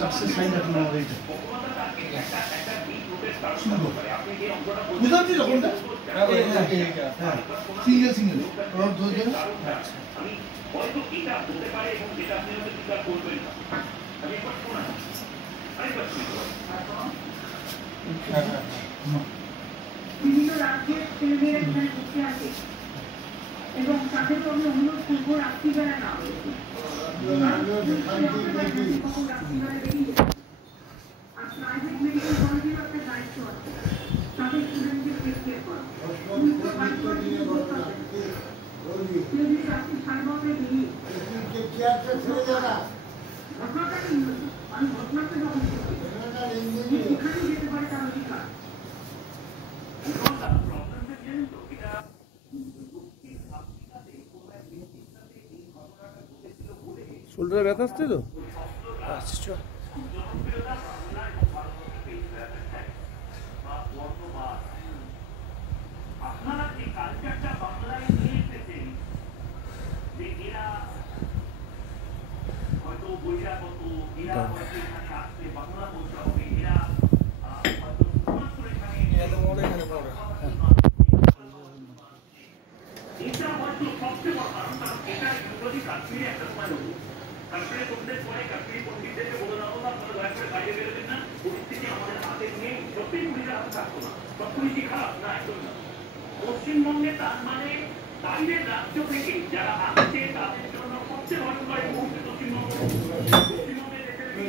400 সাইজ আছে না এইটা। বুঝতে পারছিস কোনটা? হ্যাঁ, সিঙ্গেল সিঙ্গেল রড ধরে দেবে। হয়তো এটা হতে পারে এবং যেটা আপনি হয়তো স্বীকার করবেন না। আমি একবার শোনাই, আরেকবার বিভিন্ন রাজ্যের ছেলেমেয়েরা এখানে ঘুরতে আসে এবং তাদের তো আমি অনুরোধ করবো রাত্রিবেলা না রাত্রিবেলা বেরিয়ে আর প্রাইভেট মেডিকেল কলেজের একটা দায়িত্ব আছে তাদের স্টুডেন্টদের টেক কেয়ার করা। যদি রাত্রি 9:30 বেরিয়ে ঘটনাটা কি আমি ঘটনাটা যখন এখানে যেতে পারে তার অধিকার। শোল্ডারে ব্যথা আসছে তো? আচ্ছা, আপনারা যে কালচারটা বাংলায় নিয়ে এসেছেন যে এরা হয়তো বহিরাগত, এরা হয়তো এখানে আসলে বাংলা বলতে হবে, এরা হয়তো শুধুমাত্র এখানে এটা হয়তো সবচেয়ে বড় কারণ। কারণ এটা যদি কাশ্মীরে একটা সময় হতো, কাশ্মীরে বন্ধের পরে কাশ্মীরি পণ্ডিতদেরকে বলে দেওয়া হতো আপনারা দয়া করে বাইরে বেরোবেন না, পরিস্থিতি আমাদের হাতে নেই, সত্যি পুলিশরা হাতে থাকতো না। সব পুলিশই খারাপ না, একদম না। পশ্চিমবঙ্গে তার মানে বাইরের রাজ্য থেকে যারা আসছে তাদের জন্য সবচেয়ে ভয়ঙ্কর এই মুহূর্তে পশ্চিমবঙ্গ। পশ্চিমবঙ্গের একটি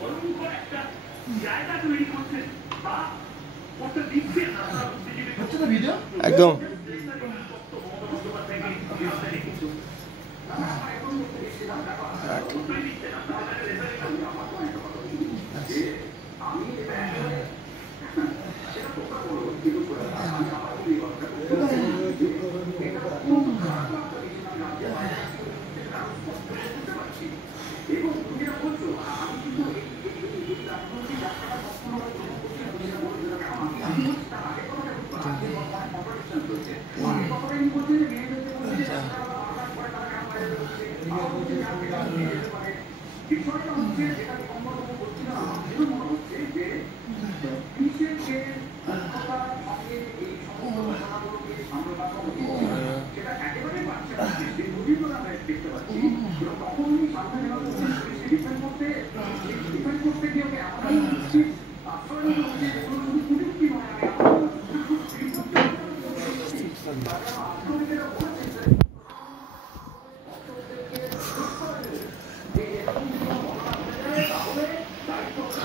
ভয়ঙ্কর একটা জায়গা তৈরি করছে বা করতে দিচ্ছেন আপনারা বুদ্ধিজীবী একদম।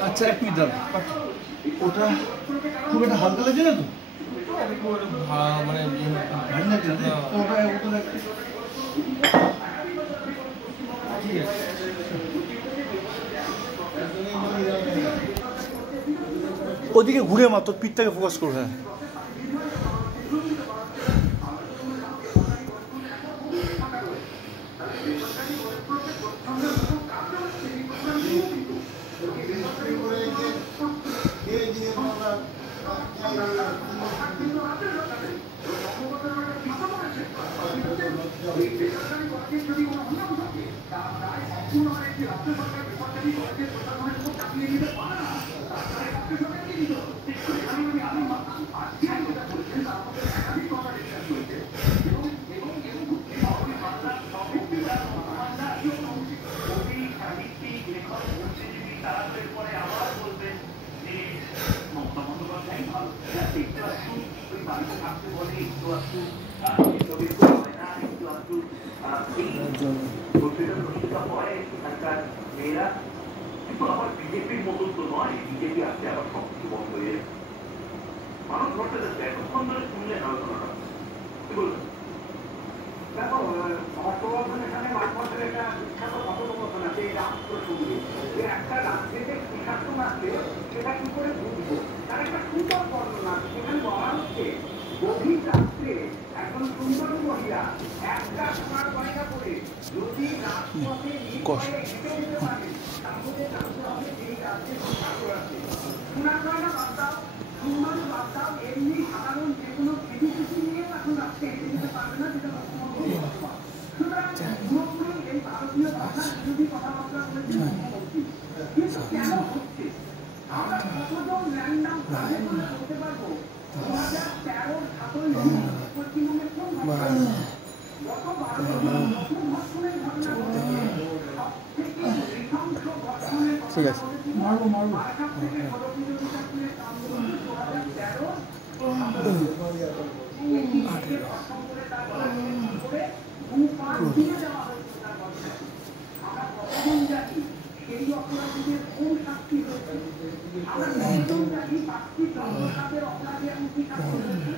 আচ্ছা, 1 মিনিট দাঁড়া, ওটা খুব একটা হালকা লাগছে না তো? মানে ভালো লাগছে না? ওটা ওটা ঠিক আছে। ওদিকে ঘুরে মার, তোর পিঠটাকে ফোকাস করবে। হ্যাঁ কিন্তু আমার বিজেপির মতন তো নয়, বিজেপি আসতে আবার সবকিছু বন্ধ হয়ে যাবে। মানুষ ঘটতে যাচ্ছে এতক্ষণ ধরে শুনলে আলোচনাটা কি বলবেন? দেখো অর্থবর্ধন এখানে মাঠপথের একটা বিখ্যাত কথোপকথন আছে, এই রামপ্রসঙ্গে যে একটা রাজ্যেতে কৃষাত্ম আসলে সেটা কি করে বুঝবো, তার একটা সুন্দর বর্ণনা আছে। সেখানে বলা হচ্ছে গভীর রাত্রে একজন সুন্দর মহিলা একটা সোনার গয়না পরে যদি রাজপথে হেঁটে যেতে পারে তাহলে জানতে হবে এই রাজ্যে ঠাকুর আছে। সোনার গয়না বাদ দাও, সুন্দরী বাদ দাও, এমনি সাধারণ যে কোনো কিছু নিয়ে এখন রাত্রে হেঁটে যেতে পারবে না, যেটা মুখ্যমন্ত্রী। সুতরাং পুরোপুরি এই ভারতীয় ভাষার বিরোধী কথাবার্তা বলেছেন মুখ্যমন্ত্রী। কিন্তু কেন হচ্ছে আমরা কতজন র্যান্ডাম কাজে করে বলতে পারবো 2013 7ই পশ্চিমবঙ্গের কোন ঘটনা গত 12 ধর্ষণের ঘটনা সবথেকে নৃশংস ধর্ষণের ঠিক আছে, মারবো মারবো। থেকে প্রতিযোগিতা করে আন্দোলন 2013 সেই অপরাধীদের কোন শাস্তি হয়েছে, আমরা কতজন জানি বাকি জনতাদের অপরাধে এমন কি শাস্তি হয়েছে।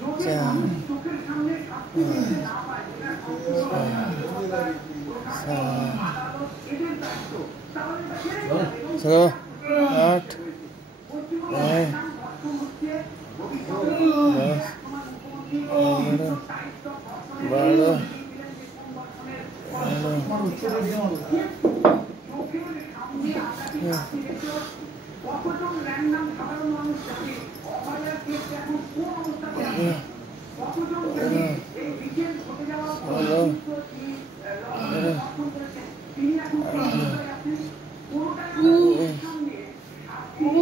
যদি মানুষ চোখের সামনে শাস্তি দিতে না পায়, যেটা আদালত এদের দায়িত্ব, তাহলে এটা ছেড়ে যাবে। এবং 8 9 12 কতজন র্যান্ডাম সাধারণ মানুষ জানে অভয়ার কেস এখন কোন অবস্থাতে আছে, কতজন জানে এই রিজেন্ট ঘটে যাওয়া তিনি এখন কোন অবস্থায় আছেন, কোনটাই আমাদের সামনে শাস্তি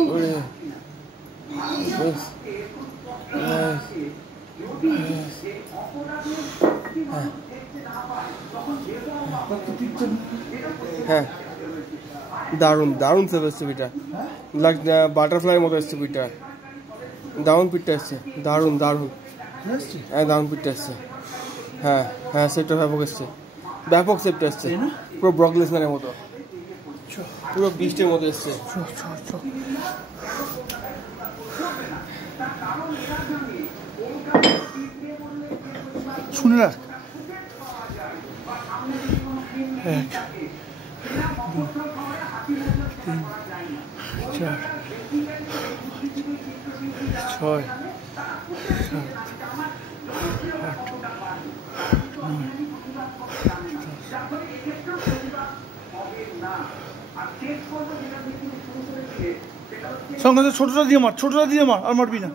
যদি এই অপরাধের শাস্তি মানুষ দেখতে না পায় তখন হ্যাঁ দারুণ দারুণ সেভ এসছে পিঠটা, লাইক বাটারফ্লাইয়ের মতো এসছে পিঠটা, দারুণ পিঠটা এসছে, দারুণ দারুণ, হ্যাঁ দারুণ পিঠটা এসছে। হ্যাঁ হ্যাঁ সেটটা ব্যাপক এসছে, ব্যাপক সেটটা এসছে, পুরো ব্রক লেসনারের মতো, পুরো বিস্টের মতো এসছে। শুনে রাখ। 1 2 3 4 6 সঙ্গে ছোটটা দিয়ে মার, ছোটটা দিয়ে মার, আর মারবি না।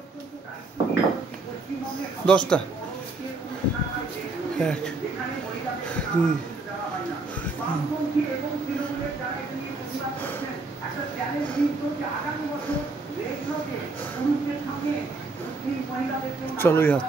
10টা 1 2 চলো ইয়াত।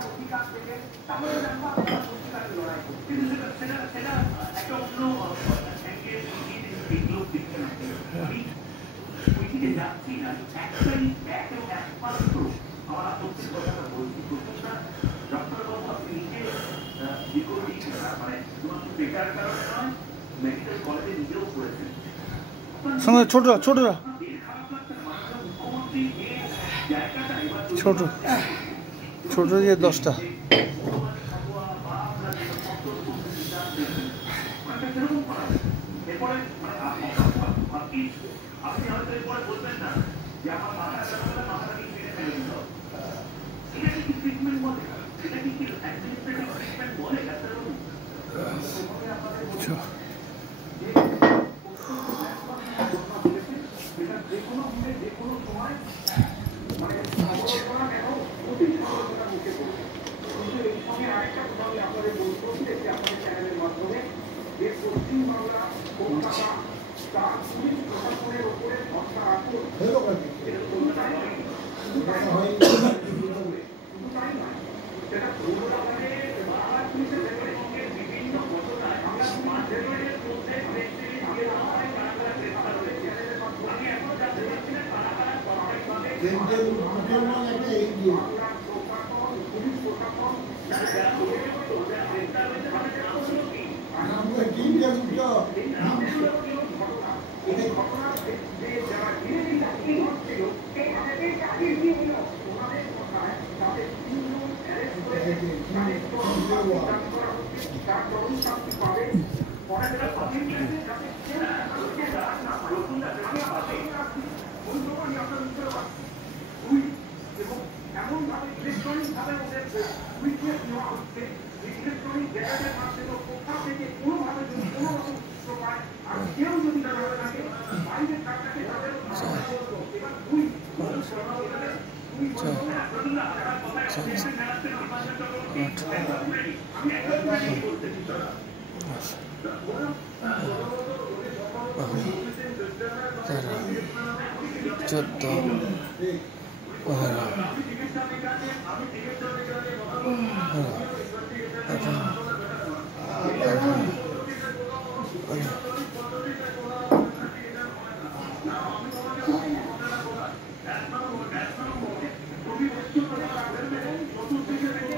সঙ্গে ছোটরা ছোটরা ছোট ছোট দিয়ে 10টা।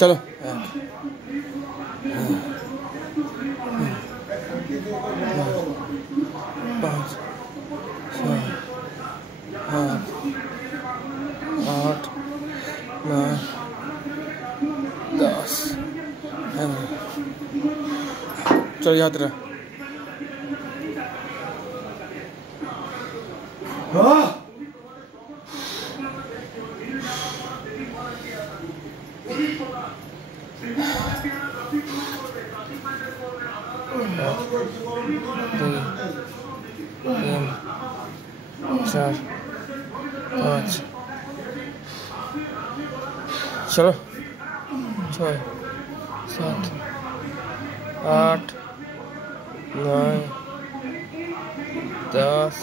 चलो पाँच छः आठ नौ 10 चलो यात्रा चार पाँच चलो 6 7 8 9 10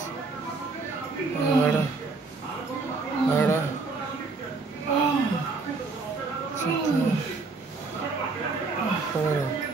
11 12 17 18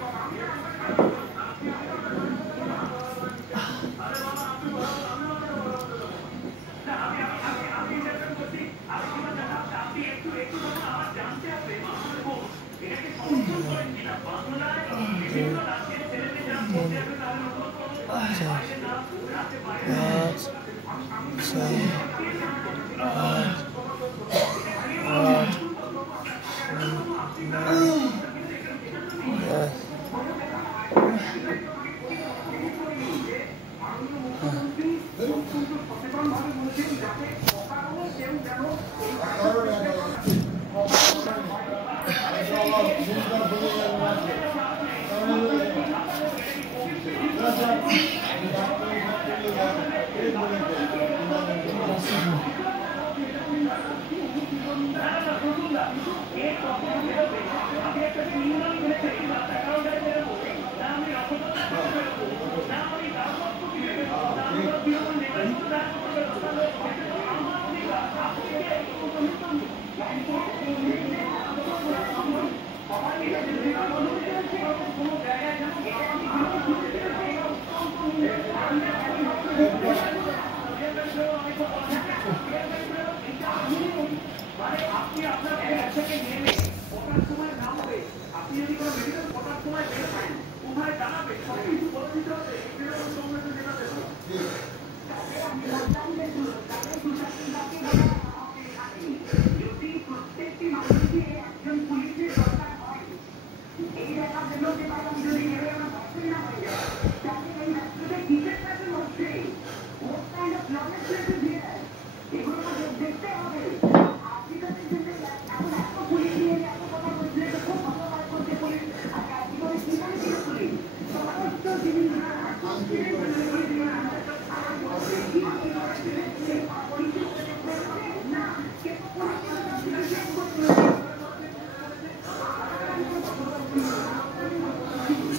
What kind of knowledge is here?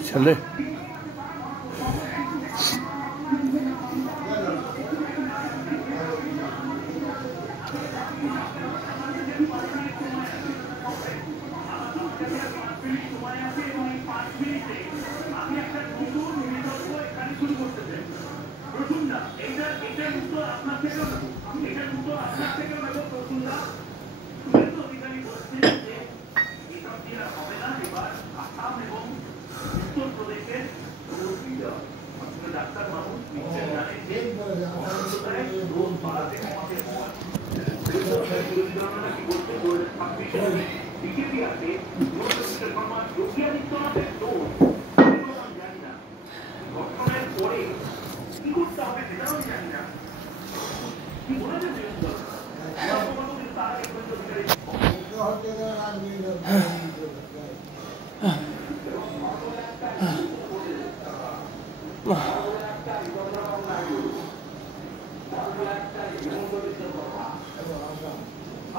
ছেলে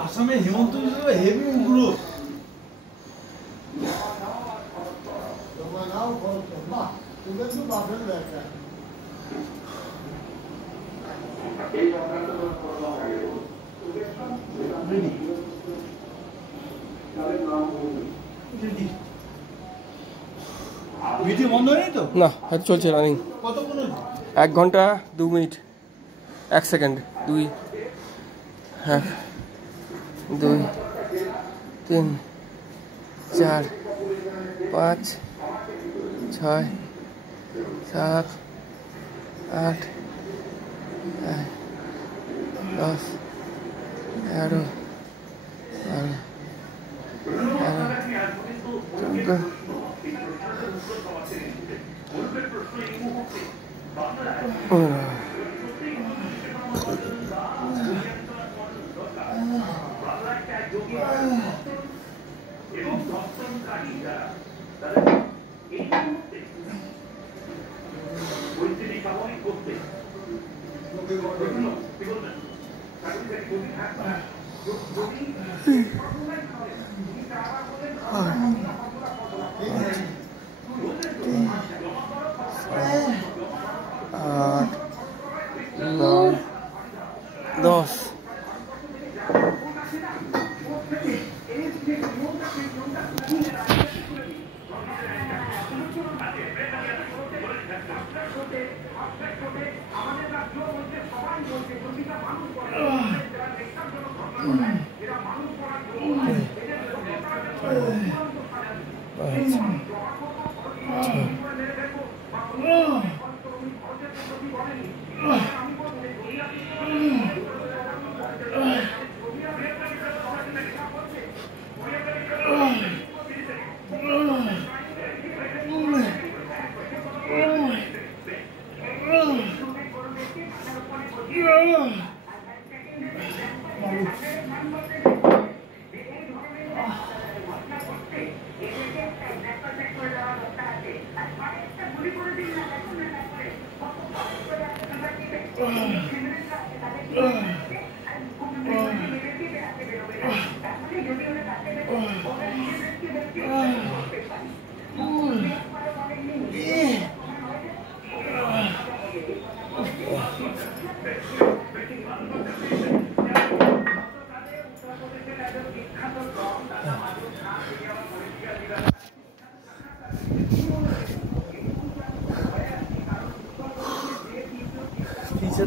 আসামে হেমন্ত বিশ্ব হেভি উগ্র ভিডিও বন্ধ হয়নি তো? না, হয়তো চলছে রানিং। কতক্ষণ? 1 ঘন্টা 2 মিনিট 1 সেকেন্ড 2 হ্যাঁ 2 3 4 5 6 7 8 10 11 12 10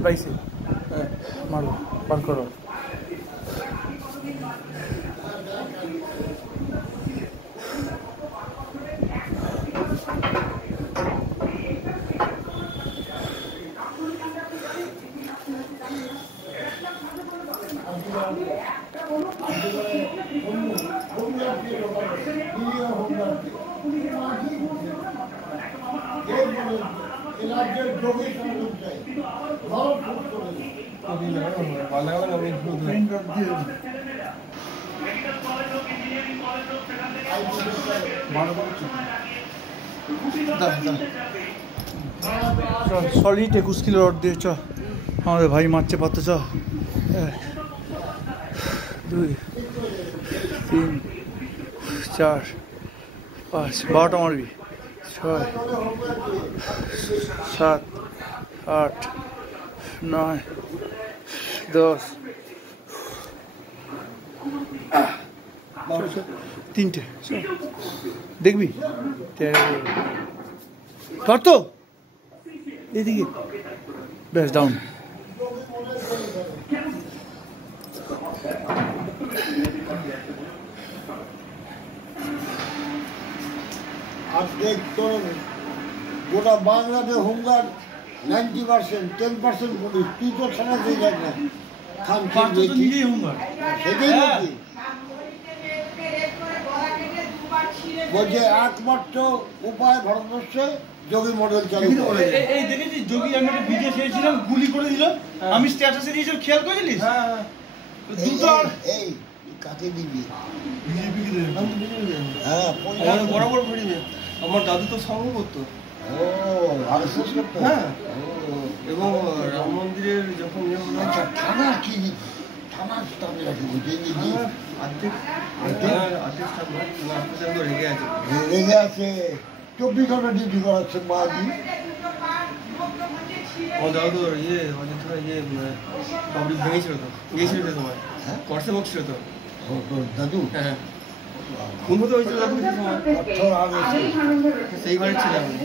বাইশে মারো বার করো রাজ্যের যোগী সংযোগ চাই ভারত প্রিন্ট রড দিয়ে সলিড 21 কিলো রড দিয়ে চ আমাদের ভাই মারছে পাতে চ 1 2 3 4 5 12টা মারবি 6 7 8 9 10 তিনটে দেখবি কর তো এদিকে বেশ ডাউন আজকে তো গোটা বাংলাদেশ হোমগার্ড 90%, 10% পুলিশ, তুই তো সমাজেই দেখ না নিজেই হুঙ্গার সেটাই বলছি। বলছে একমাত্র উপায় ভারতবর্ষে যোগী মডেল চালু করে। এই দেখেছিস যোগী আমি একটা ভিডিও ছেড়েছিলাম গুলি করে দিল আমি স্ট্যাটাসে দিয়েছিলাম খেয়াল করেছিলিস দুটো আর এই কাকে দিবি? বিজেপিকে দেবে হ্যাঁ বরাবর ভরিবে আমার দাদু তো সঙ্গ করতো ও আরএসএস করতো। হ্যাঁ ও, এবং রাম মন্দিরের যখন ইয়ে হলো আচ্ছা থানা কি থানা স্টাফে রাখি বুঝে দিবি অর্ধেক স্টাফ রেগে আছে রেগে আছে 24 ঘন্টা ডিউটি করাচ্ছে বাদি। আমার দাদু তো ইয়ে অযোধ্যা ইয়ে পাবলিক ভেঙেছিল তো গিয়েছিল তো তোমার হ্যাঁ কর্সে বকছিল তো ও, তোর দাদু হ্যাঁ খুন হতে হয়েছিল দাদু কিছু সময় অর্থ আগে সেই ঘরে ছিলাম আমি।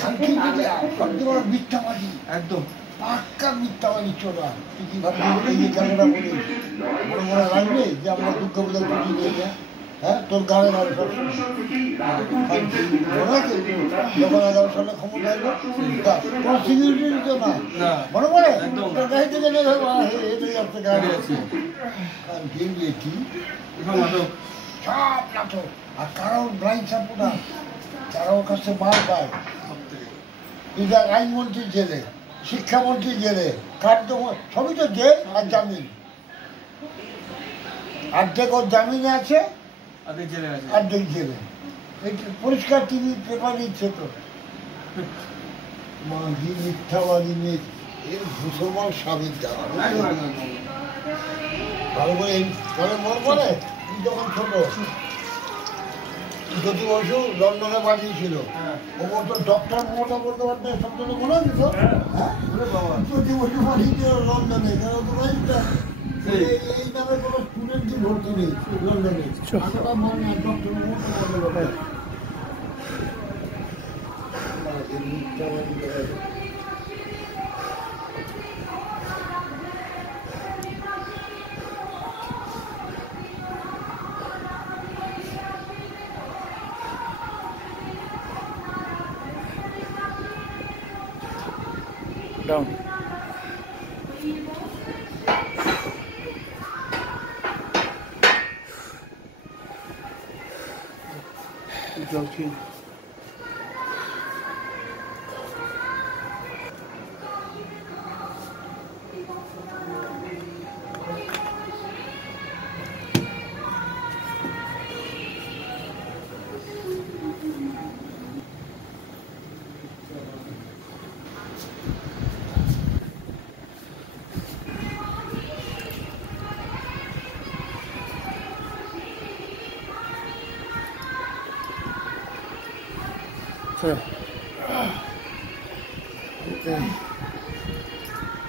খানকি দিকে সবচেয়ে বড় মিথ্যাবাদী, একদম পাক্কা মিথ্যাবাদী চোরা। তুই কি ভাবছিস এই যে ক্যামেরা বলিস মনে মনে লাগবে যে আমরা দুর্গা পূজা ছুটি নিয়ে যা? হ্যাঁ তোর গাড়ি গাড়ি সব মনে আছে যখন 11 সালে ক্ষমতা এলো কোনো সিকিউরিটি দিত না মনে পড়ে তোর গাড়ি থেকে হেঁটে যাচ্ছে গাড়ি আছে খানকি বেটি এখন নাটক সব নাটক। আর কারোর ব্লাইন্ড সাপোর্টার কারোর কাছে মাল পায়। তুই দেখ আইনমন্ত্রীর জেলে, শিক্ষামন্ত্রীর জেলে, খাদ্য সবই তো জেল আর জামিন। অর্ধেক ওর জামিনে আছে অর্ধেক জেলে আছে অর্ধেক জেলে। এটা পরিষ্কার টিভি পেপার দিচ্ছে তো মাঝি মিথ্যাবাদী মেয়ে এর মুসলমান স্বামীর দেওয়া ভালো করে তাহলে মনে পড়ে তুই যখন ছোট জ্যোতি বসু লন্ডনে পাঠিয়েছিল ওর তো ডক্টর মমতা বন্দ্যোপাধ্যায় শব্দটা মনে আছে তো জ্যোতি বসু পাঠিয়েছিল লন্ডনে কেন তো এই নামে কোনো স্টুডেন্টই ভর্তি নেই লন্ডনে আমরা মানে doctor Mamata Bandyopadhyay down joking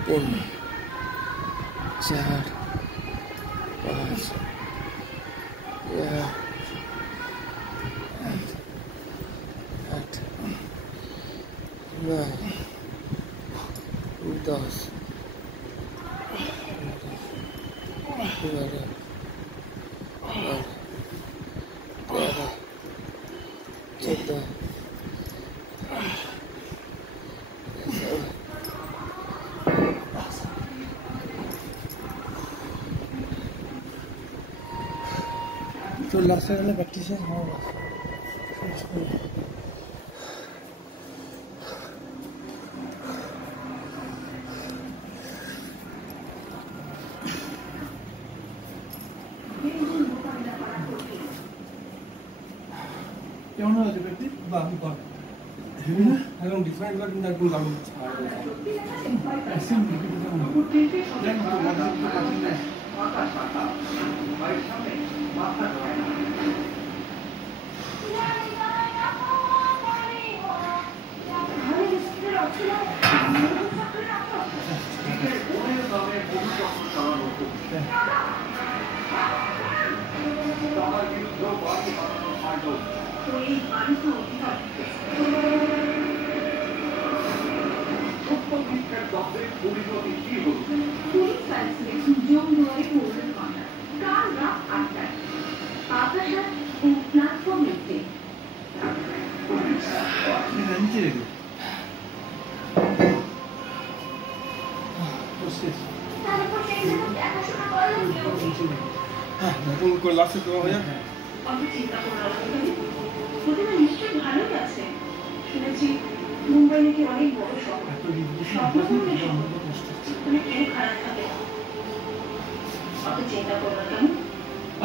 तीन चार पाँच आठ नौ 10 11 14 तो लास्ट वाला प्रैक्टिस है हमारा কেমন হয়েছে ব্যক্তি? বাহ বাহ, হেভি না? একদম ডিফারেন্ট বাট কিন্তু একদম দারুণ হচ্ছে। আকাশ পাতা বাড়ির সামনে মাথা ধরে না বোনের নামে বহু চক্র চালানো হতো তার বিরুদ্ধে বাড়ি বানানো হয় সত্যবিজ্ঞান তত্ত্বের পরিণতি কি হল পুলিশ ফাইল সিলেকশন জুন 2014 ঘন্টা কাল রাত 8টায় আপনার প্ল্যাটফর্ম লিখতে নিচে রেখে তারপর সেগুলো দেখাশোনা করলেন হ্যাঁ, নতুন করে লাস্টে তো হয়ে যাবে। অত চিন্তা করার প্রতিমা নিশ্চয়ই ভালোই আছে শুনেছি মুম্বাই নাকি অনেক বড় শহর স্বপ্নপূরণের শহর মানে কেউ খারাপ থাকে অত চিন্তা করবে কেন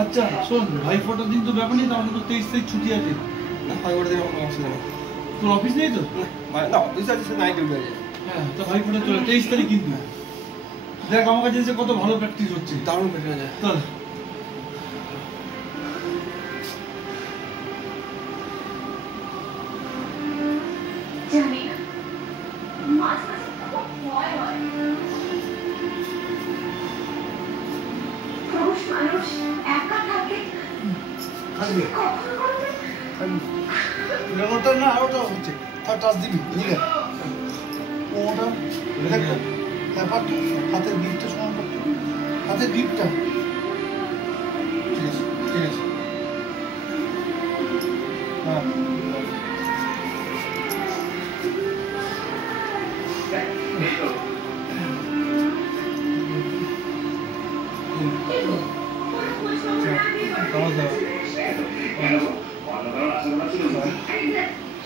আচ্ছা শোন, ভাই ফোটার দিন তো ব্যাপার নেই, তার তো 23 তারিখ ছুটি আছে। না, হয় ওটা দিয়ে আমার অসুবিধা নেই। তোর অফিস নেই তো? না, অফিস আছে, সে নাইটে উঠে যায়। হ্যাঁ, তো ভাই ফোটা চলে 23 তারিখ কিন্তু। দেখ আমার কাছে এসে কত ভালো প্র্যাকটিস হচ্ছে। দারুণ পেটে যায়। চল। জানি না মাঝে মাঝে খুব ভয় হয় পুরুষ মানুষ একা থাকে থাকবে কখন করবে ওটা না ওটা হচ্ছে তার টাচ দিবি বুঝলে ওটা দেখো ব্যাপারটা হাতের গ্রিপটা সমান করতে হাতের গ্রিপটা ঠিক আছে ঠিক আছে হ্যাঁ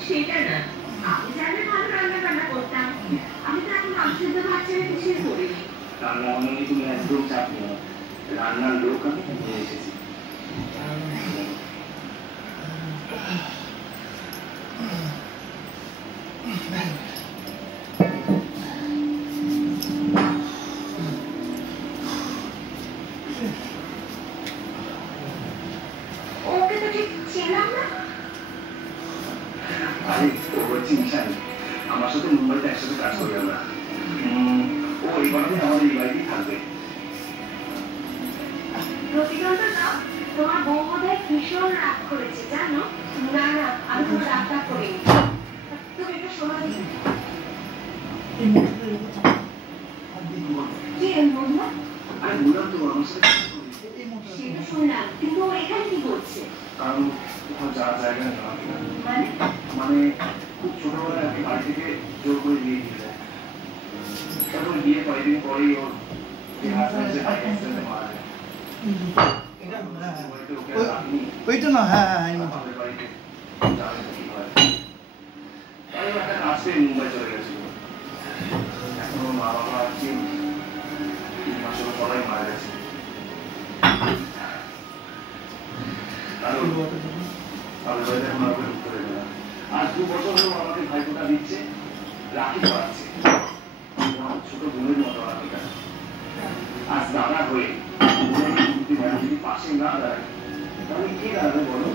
সেটা না আমি জানি ভালো রান্না বান্না করতাম আমি তো এখন আশ্চর্য ভাবছি কিছুই করিনি রান্না বান্না তুমি একদম চাপ নিও না। রান্নার লোক আমি নিয়ে এসেছি ওকে তো ঠিক ছিলাম না আরে ও হচ্ছে ঈশান আমার সাথে মুম্বাইতে একসাথে কাজ করি আমরা ও এই বাড়িতে আমাদের এই বাড়িতেই থাকবে প্রতিকান্ত না তোমার বউ বোধহয় ভীষণ রাগ করেছে জানো না না আমি কোনো রাগটা করিনি তুমি একটু শোনা দিবে কি মহিলা আরে বললাম তো আমার সাথে কাজ করি সেটা শুনলাম কিন্তু ও এখানে কি করছে কারণ কোথাও যাওয়ার জায়গা নেই মানে মানে খুব ছোটবেলায় আমি বাড়ি থেকে জোর করে বিয়ে দিয়ে দেয় তারপর বিয়ে কয়েকদিন পরেই ওর যে হাজব্যান্ড অ্যাক্সিডেন্টে মারা যায় বাড়িতে ওকে আর রাখিনি ওইটা না হ্যাঁ হ্যাঁ এই মতো আমাদের বাড়িতে জানি না কি হয় তাই ও একটা কাজ পেয়ে মুম্বাই চলে গেছিল এখন ওর মা বাবা আর কি 3 মাস হলো সবাই মারা গেছে আমাদের বাড়িতে এখন ওকে ঢুকতে দেবে না আজ 2 বছর হলো আমাকে ভাইফোঁটা দিচ্ছে রাখি পড়াচ্ছে আমার ছোট বোনের মতো রাখিটা আজ দাদা হয়ে বোনের যদি পাশে না দাঁড়ায় তাহলে কে দাঁড়াবে বলো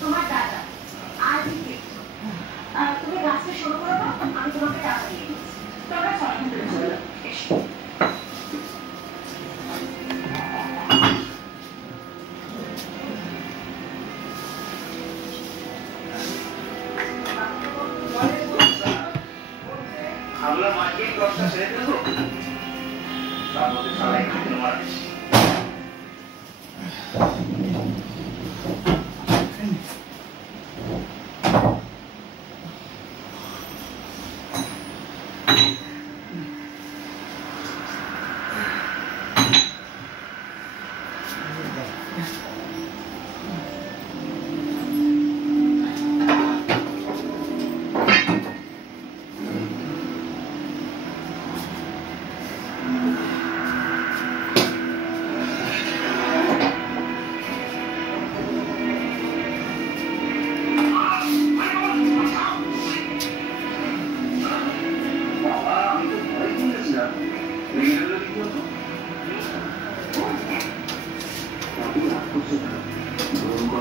তোমার দাদা আজই দেখছো তুমি গাছটা শুরু করো আমি তোমাকে টাকা দিয়ে দিচ্ছি তোমরা সরান করে চলো এসো আমরা মার্কেট ব্যবসা ছেড়ে দেবো তার মধ্যে সবাই খাইতে মারা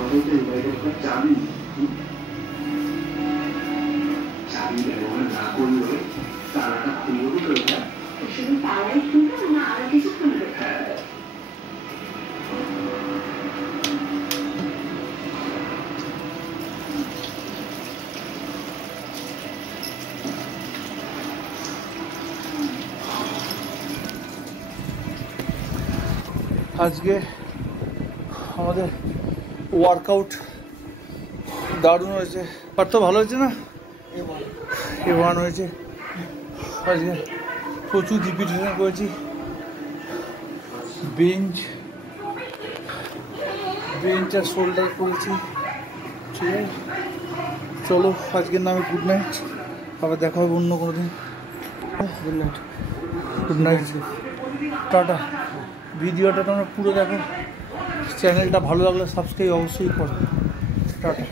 বলতে এটা একটা চাবি চাবি ব্যবহার না করলে তারাটা খুলবো কি করে? শুধু তারাই খুলবে না আরো কিছু খুলবে? হ্যাঁ আজকে আমাদের ওয়ার্কআউট দারুণ হয়েছে। পার্থ ভালো হয়েছে না? A1 হয়েছে। আজকে প্রচুর রিপিটেশন করেছি। বেঞ্চ আর শোল্ডার করেছি। ঠিক আছে, চলো আজকের নামে গুড নাইট, আবার দেখা হবে অন্য কোনো দিন। Good night. Good night, tata. ভিডিওটা তোমরা পুরো দেখো, চ্যানেলটা ভালো লাগলে সাবস্ক্রাইব অবশ্যই করো। টাটা।